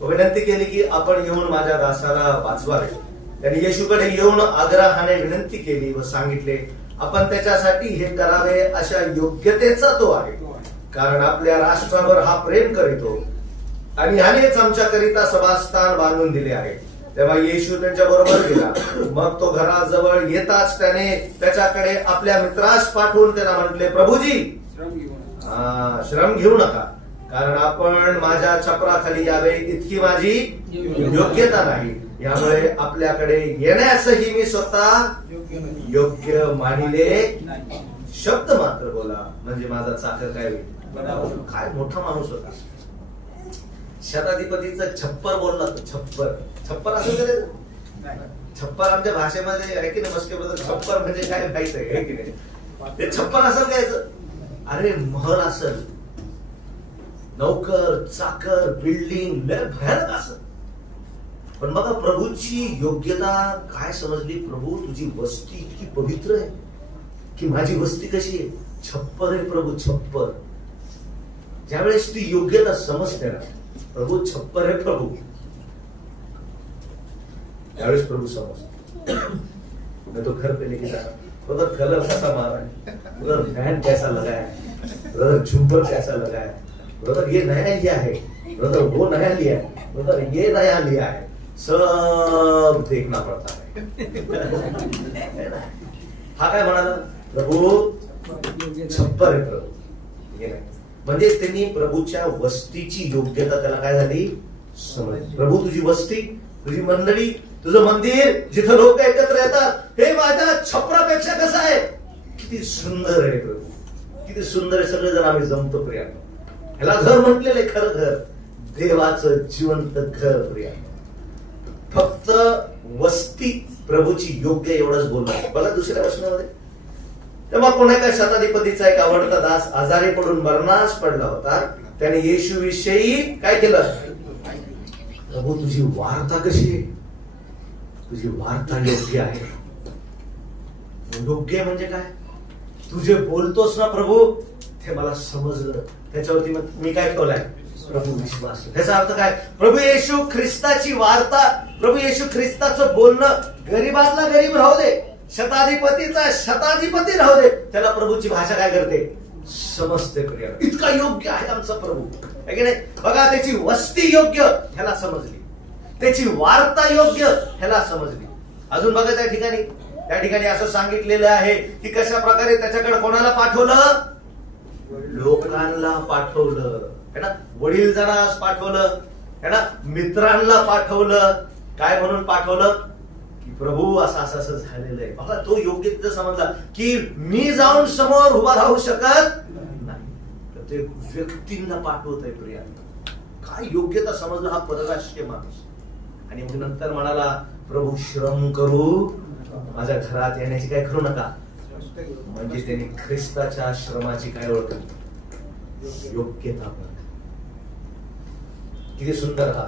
विनंती केली की आपण येऊन माझ्या दासाला वाचवावे. त्यांनी येशूकडे येऊन आग्रहाने विनंती केली व सांगितले, आपण त्याच्यासाठी हे करावे अशा योग्यतेचा तो आहे, कारण आपल्या राष्ट्रावर हा प्रेम करीतो आणि ह्यानेच आमच्याकरिता सभास्थान बांधून दिले आहे. तेव्हा येशू त्यांच्या बरोबर गेला. मग तो घराजवळ येताच त्याने त्याच्याकडे आपल्या मित्रास पाठवून त्याला म्हटले, प्रभूजी श्रम घेऊ नका, कारण आपण माझ्या छपराखाली यावे इतकी माझी योग्यता नाही. यामुळे आपल्याकडे येण्यासही मी स्वतः योग्य मानिले. शब्द मात्र बोला म्हणजे माझा चाकर काय होईल. काय मोठा माणूस होता. शताधिपतीचं छप्पर बोलला तो. छप्पर असं करे. छप्पर आमच्या भाषेमध्ये आहे की नाही मस्के, छप्पर म्हणजे काय माहित आहे की नाही. ते छप्पर असेल काय, अरे महल असेल, नौकर चाकर बिल्डिंग लय भयानक असेल. पण बघा प्रभूची योग्यता काय समजली. प्रभू तुझी वस्ती इतकी पवित्र आहे की माझी वस्ती कशी आहे, छप्पर आहे प्रभू, छप्पर. ज्यावेळेस ती योग्यता समजते ना, प्रभू छप्पर आहे प्रभू, त्यावेळेस प्रभू समजते. मैं तो घर पे लेके जा रहा, उधर कलर कैसा मारा है, उधर फैन कैसा लगा है, उधर झुम्बर कैसा लगा है, उधर ये नया लिया है, उधर वो नया लिया है, उधर ये नया लिया है, सब देखना पड़ता है ना. हा काय म्हणाला, प्रभू छप्पर आहे प्रभू. म्हणजे त्यांनी प्रभूच्या वस्तीची योग्यता त्याला काय झाली समजली. प्रभू तुझी वस्ती, तुझी मंडळी, तुझं मंदिर जिथं लोक एकत्र येतात, हे माझ्या छपरापेक्षा कसं आहे, किती सुंदर आहे प्रभू, किती सुंदर आहे. सगळे जण आम्ही जमतो प्रिया. ह्याला घर म्हटलेलं आहे, खरं घर, देवाचं जिवंत घर प्रिया. फक्त वस्ती प्रभूची योग्य एवढंच बोलणार. बघा दुसऱ्या वचनामध्ये, तेव्हा कोणा एका शताधिपतीचा एक आवडता दास आजारी पडून मरणास पडला होता. त्याने येशू विषयी काय केलं, प्रभू तुझी वार्ता कशी आहे, तुझी वार्ता योग्य आहे. योग्य म्हणजे काय, तू जे बोलतोस ना प्रभू ते मला समजलं, त्याच्यावरती मी काय ठेवलाय, प्रभू विश्वास. त्याचा अर्थ काय, प्रभू येशू ख्रिस्ताची वार्ता, प्रभू येशू ख्रिस्ताचं बोलणं गरीबातला गरीब राहू दे, शताधिपतीचा शताधिपती राहू दे, त्याला प्रभूची भाषा काय करते, समजते प्रिया. इतका योग्य आहे आमचा प्रभू आहे की नाही. बघा त्याची वस्ती योग्य ह्याला समजली, त्याची वार्ता योग्य ह्याला समजली. अजून बघा त्या ठिकाणी असं सांगितलेलं आहे की कशा प्रकारे त्याच्याकडे कोणाला पाठवलं, लोकांना पाठवलं है ना, वडील जणास पाठवलं है ना, मित्रांना पाठवलं. काय म्हणून पाठवलं की प्रभू असं झालेलं आहे. बघा तो योग्य तिथं समजला की मी जाऊन समोर उभा राहू शकत नाही, तर ते व्यक्तींना पाठवत आहे प्रिया. काय योग्यता समजला हा परराष्ट्रीय माणूस. आणि मग नंतर म्हणाला, प्रभू श्रम करू, माझ्या घरात येण्याची काय करू नका. म्हणजे त्यांनी ख्रिस्ताच्या श्रमाची काय ओळखली, योग्यता. किती सुंदर हा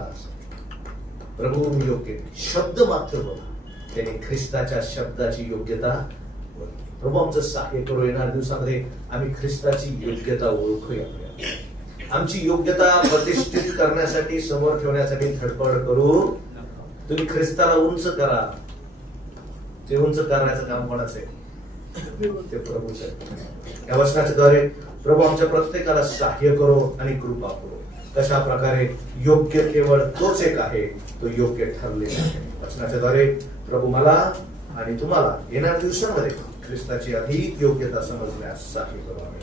प्रभू योग्य. शब्द मात्र बोला, त्यांनी ख्रिस्ताच्या शब्दाची योग्यता. प्रभू आमचं सहाय्य करू. येणाऱ्या दिवसामध्ये आम्ही ख्रिस्ताची योग्यता ओळखूया. आमची योग्यता प्रतिष्ठित करण्यासाठी, समोर ठेवण्यासाठी धडपड करू. तुम्ही ख्रिस्ताला उंच करा. ते उंच करण्याचं काम कोणाचं आहे, ते प्रभूचं आहे. या वचनाच्या द्वारे प्रभू आमच्या प्रत्येकाला सहाय्य करो आणि कृपा करो. कशा प्रकारे योग्य केवळ तोच एक आहे, तो योग्य ठरलेला आहे. वचनाच्या द्वारे प्रभू मला आणि तुम्हाला येणाऱ्या दिवसांमध्ये ख्रिस्ताची अधिक योग्यता समजण्यास सहाय्य करू. आम्ही